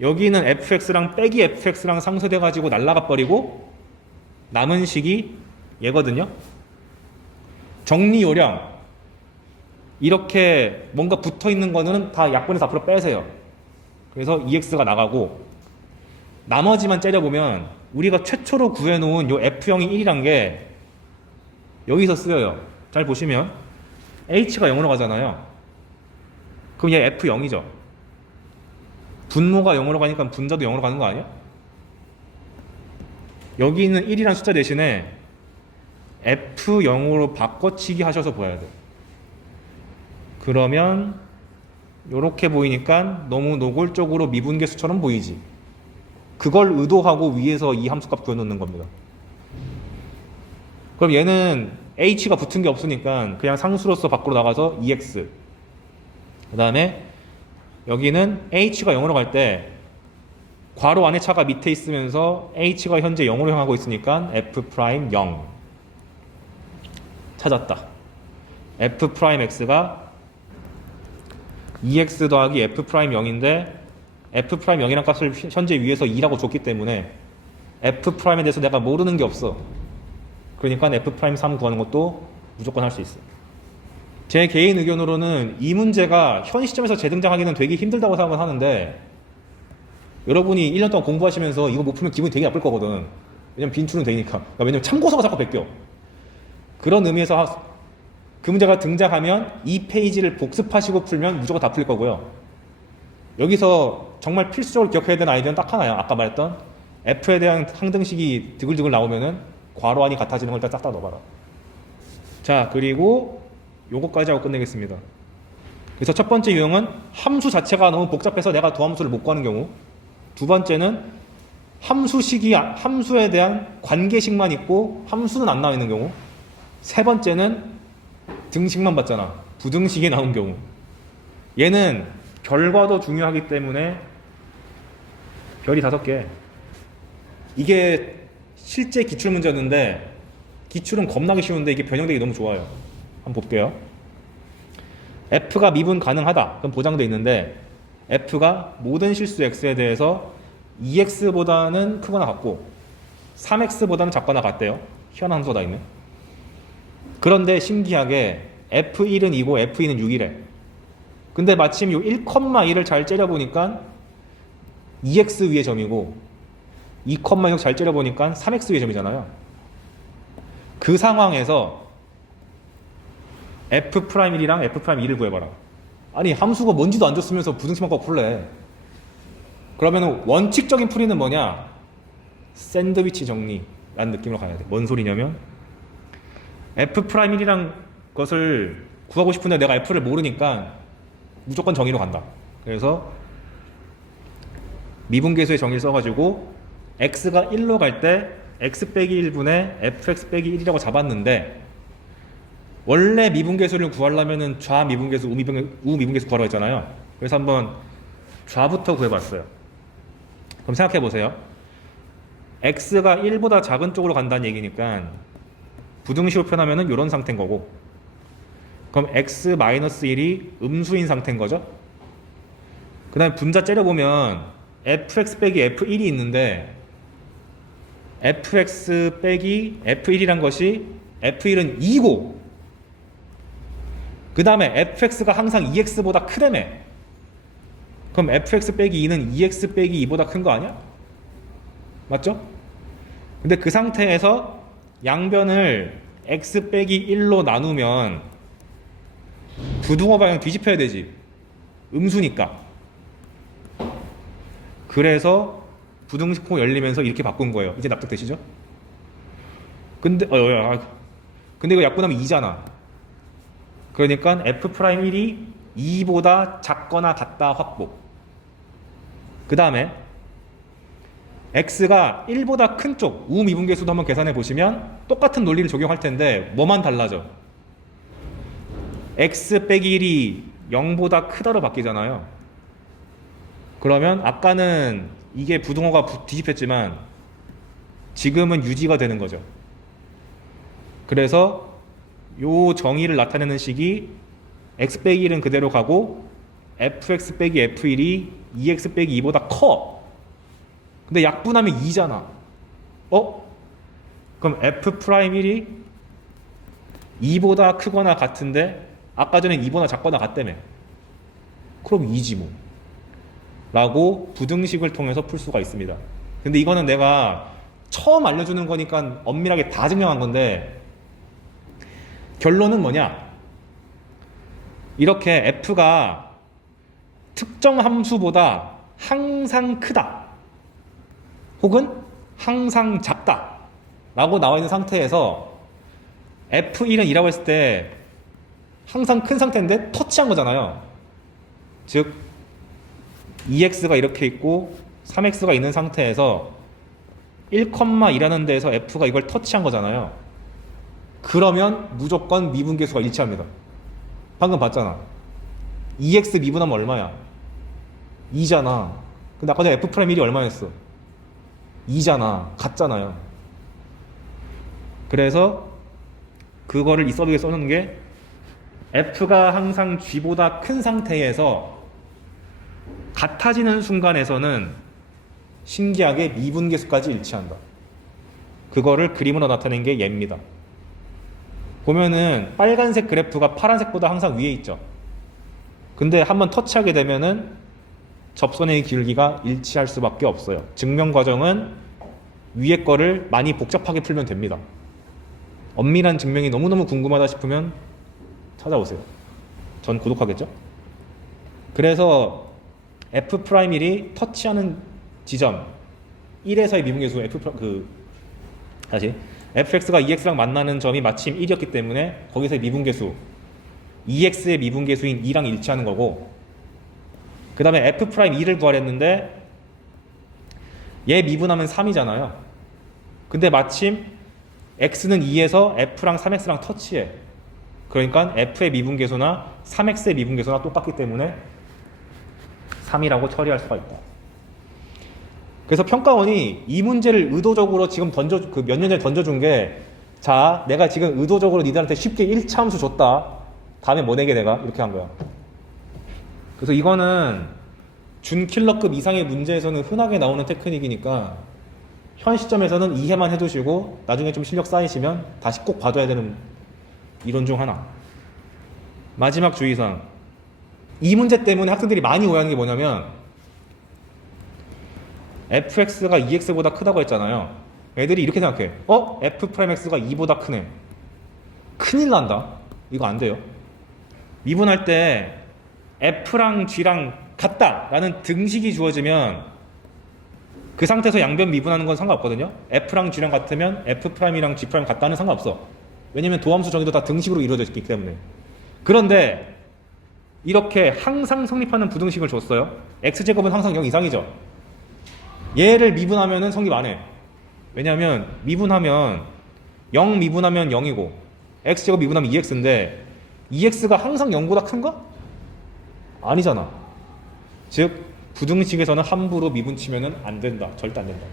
여기는 fx랑 빼기 fx랑 상쇄돼 가지고 날라가 버리고 남은 식이 얘거든요. 정리 요령 이렇게 뭔가 붙어 있는 거는 다 약분해서 앞으로 빼세요. 그래서 ex가 나가고 나머지만 째려보면 우리가 최초로 구해놓은 요 f0이 1이란 게 여기서 쓰여요. 잘 보시면 h가 0으로 가잖아요. 그럼 얘 f0이죠. 분모가 0으로 가니까 분자도 0으로 가는 거 아니야? 여기 있는 1이라는 숫자 대신에 f0으로 바꿔치기 하셔서 보아야 돼. 그러면 이렇게 보이니까 너무 노골적으로 미분계수처럼 보이지. 그걸 의도하고 위에서 이 함수값 구해놓는 겁니다. 그럼 얘는 h가 붙은 게 없으니까 그냥 상수로서 밖으로 나가서 2x. 그 다음에 여기는 h가 0으로 갈 때 괄호 안의 차가 밑에 있으면서 h가 현재 0으로 향하고 있으니까 f'0 찾았다. f'x가 2x 더하기 f'0인데 f'0이란 값을 현재 위에서 2라고 줬기 때문에 f'에 대해서 내가 모르는 게 없어. 그러니까 f'3 구하는 것도 무조건 할 수 있어. 제 개인 의견으로는 이 문제가 현 시점에서 재등장하기는 되게 힘들다고 생각을 하는데 여러분이 1년 동안 공부하시면서 이거 못 풀면 기분이 되게 나쁠 거거든. 왜냐면 빈출은 되니까. 왜냐면 참고서가 자꾸 베껴. 그런 의미에서 그 문제가 등장하면 이 페이지를 복습하시고 풀면 무조건 다 풀릴 거고요. 여기서 정말 필수적으로 기억해야 되는 아이디어는 딱 하나야. 아까 말했던 F에 대한 항등식이 드글드글 나오면은 괄호 안이 같아지는 걸 일단 싹 다 넣어봐라. 자, 그리고 요거까지 하고 끝내겠습니다. 그래서 첫 번째 유형은 함수 자체가 너무 복잡해서 내가 도함수를 못 구하는 경우. 두 번째는 함수에 대한 관계식만 있고 함수는 안 나와 있는 경우. 세 번째는 등식만 봤잖아. 부등식이 나온 경우. 얘는 결과도 중요하기 때문에 별이 5개. 이게 실제 기출문제였는데 기출은 겁나게 쉬운데 이게 변형되기 너무 좋아요. 한번 볼게요. F가 미분 가능하다. 그럼 보장돼 있는데 F가 모든 실수 X에 대해서 2X보다는 크거나 같고 3X보다는 작거나 같대요. 희한한 함수가 다 있네. 그런데 신기하게 F1은 2고 F2는 6이래. 근데 마침 이 1,2를 잘 째려보니까 2X 위의 점이고 2,6 잘 째려보니까 3X 위의 점이잖아요. 그 상황에서 F'1이랑 F'2를 구해봐라. 아니 함수가 뭔지도 안 줬으면서 부등식만 꼭 풀래. 그러면 원칙적인 풀이는 뭐냐? 샌드위치 정리라는 느낌으로 가야 돼. 뭔 소리냐면 F'1이란 것을 구하고 싶은데 내가 f를 모르니까 무조건 정의로 간다. 그래서 미분계수의 정의를 써가지고 x가 1로 갈 때 x 빼기 1분의 fx 빼기 1이라고 잡았는데, 원래 미분계수를 구하려면은 좌미분계수, 우미분계수 구하라고 했잖아요. 그래서 한번 좌부터 구해봤어요. 그럼 생각해보세요. x가 1보다 작은 쪽으로 간다는 얘기니까 부등식으로 표현하면은 이런 상태인 거고, 그럼 x-1이 음수인 상태인 거죠. 그 다음에 분자 째려보면 fx 빼기 f1이 있는데, fx 빼기 f1이란 것이 f1은 2고, 그 다음에 fx가 항상 2x보다 크다며. 그럼 fx 빼기 2는 2x 빼기 2보다 큰 거 아니야? 맞죠? 근데 그 상태에서 양변을 x 빼기 1로 나누면 부등호 방향 뒤집혀야 되지. 음수니까. 그래서 부등식호 열리면서 이렇게 바꾼 거예요. 이제 납득되시죠? 근데 근데 이거 약분하면 2잖아. 그러니까 f'1이 2보다 작거나 같다 확보. 그 다음에 x가 1보다 큰 쪽 우미분계수도 한번 계산해 보시면 똑같은 논리를 적용할 텐데 뭐만 달라져? x 빼기 1이 0보다 크다로 바뀌잖아요. 그러면 아까는 이게 부등호가 뒤집혔지만 지금은 유지가 되는 거죠. 그래서 요 정의를 나타내는 식이 x 빼기 1은 그대로 가고 fx 빼기 f1이 2x 빼기 2보다 커. 근데 약분하면 2잖아. 그럼 f'1이 2보다 크거나 같은데 아까 전에 2보다 작거나 같다며. 그럼 2지 뭐. 라고 부등식을 통해서 풀 수가 있습니다. 근데 이거는 내가 처음 알려주는 거니까 엄밀하게 다 증명한 건데, 결론은 뭐냐? 이렇게 f가 특정 함수보다 항상 크다 혹은 항상 작다 라고 나와 있는 상태에서 f1은 2라고 했을 때 항상 큰 상태인데 터치한 거잖아요. 즉 2x가 이렇게 있고 3x가 있는 상태에서 1,2라는 데에서 f가 이걸 터치한 거잖아요. 그러면 무조건 미분계수가 일치합니다. 방금 봤잖아. 2x 미분하면 얼마야? 2잖아. 근데 아까 전에 f'1이 얼마였어? 2잖아. 같잖아요. 그래서 그거를 이 서브에 써놓은 게, f가 항상 g보다 큰 상태에서 같아지는 순간에서는 신기하게 미분계수까지 일치한다. 그거를 그림으로 나타낸 게 얘입니다. 보면은 빨간색 그래프가 파란색보다 항상 위에 있죠. 근데 한번 터치하게 되면은 접선의 길기가 일치할 수밖에 없어요. 증명 과정은 위에 거를 많이 복잡하게 풀면 됩니다. 엄밀한 증명이 너무너무 궁금하다 싶으면 찾아오세요. 전 구독하겠죠? 그래서 f'1이 터치하는 지점 1에서의 미분계수 fx가 2x랑 만나는 점이 마침 1이었기 때문에 거기서의 미분계수 2x의 미분계수인 2랑 일치하는 거고, 그 다음에 f'2를 구하랬는데 얘 미분하면 3이잖아요. 근데 마침 x는 2에서 f랑 3x랑 터치해. 그러니까 f의 미분계수나 3x의 미분계수나 똑같기 때문에 3이라고 처리할 수가 있다. 그래서 평가원이 이 문제를 의도적으로 지금 몇 년 전에 던져준 게, 자, 내가 지금 의도적으로 니들한테 쉽게 1차 함수 줬다. 다음에 뭐 내게 내가? 이렇게 한 거야. 그래서 이거는 준킬러급 이상의 문제에서는 흔하게 나오는 테크닉이니까 현 시점에서는 이해만 해두시고 나중에 좀 실력 쌓이시면 다시 꼭 봐둬야 되는 이론 중 하나. 마지막 주의사항. 이 문제 때문에 학생들이 많이 오해하는 게 뭐냐면, fx가 2x보다 크다고 했잖아요. 애들이 이렇게 생각해. f'x가 2보다 크네. 큰일 난다. 이거 안 돼요. 미분할 때 f랑 g랑 같다 라는 등식이 주어지면 그 상태에서 양변 미분하는 건 상관없거든요. f랑 g랑 같으면 f'이랑 g' 같다는 상관없어. 왜냐면 도함수 정의도 다 등식으로 이루어져 있기 때문에. 그런데 이렇게 항상 성립하는 부등식을 줬어요. x제곱은 항상 0 이상이죠. 얘를 미분하면은 성립 안 해. 왜냐하면 미분하면 0 미분하면 0이고 x제곱 미분하면 2x인데 2x가 항상 0보다 큰가? 아니잖아. 즉 부등식에서는 함부로 미분치면은 안 된다. 절대 안 된다.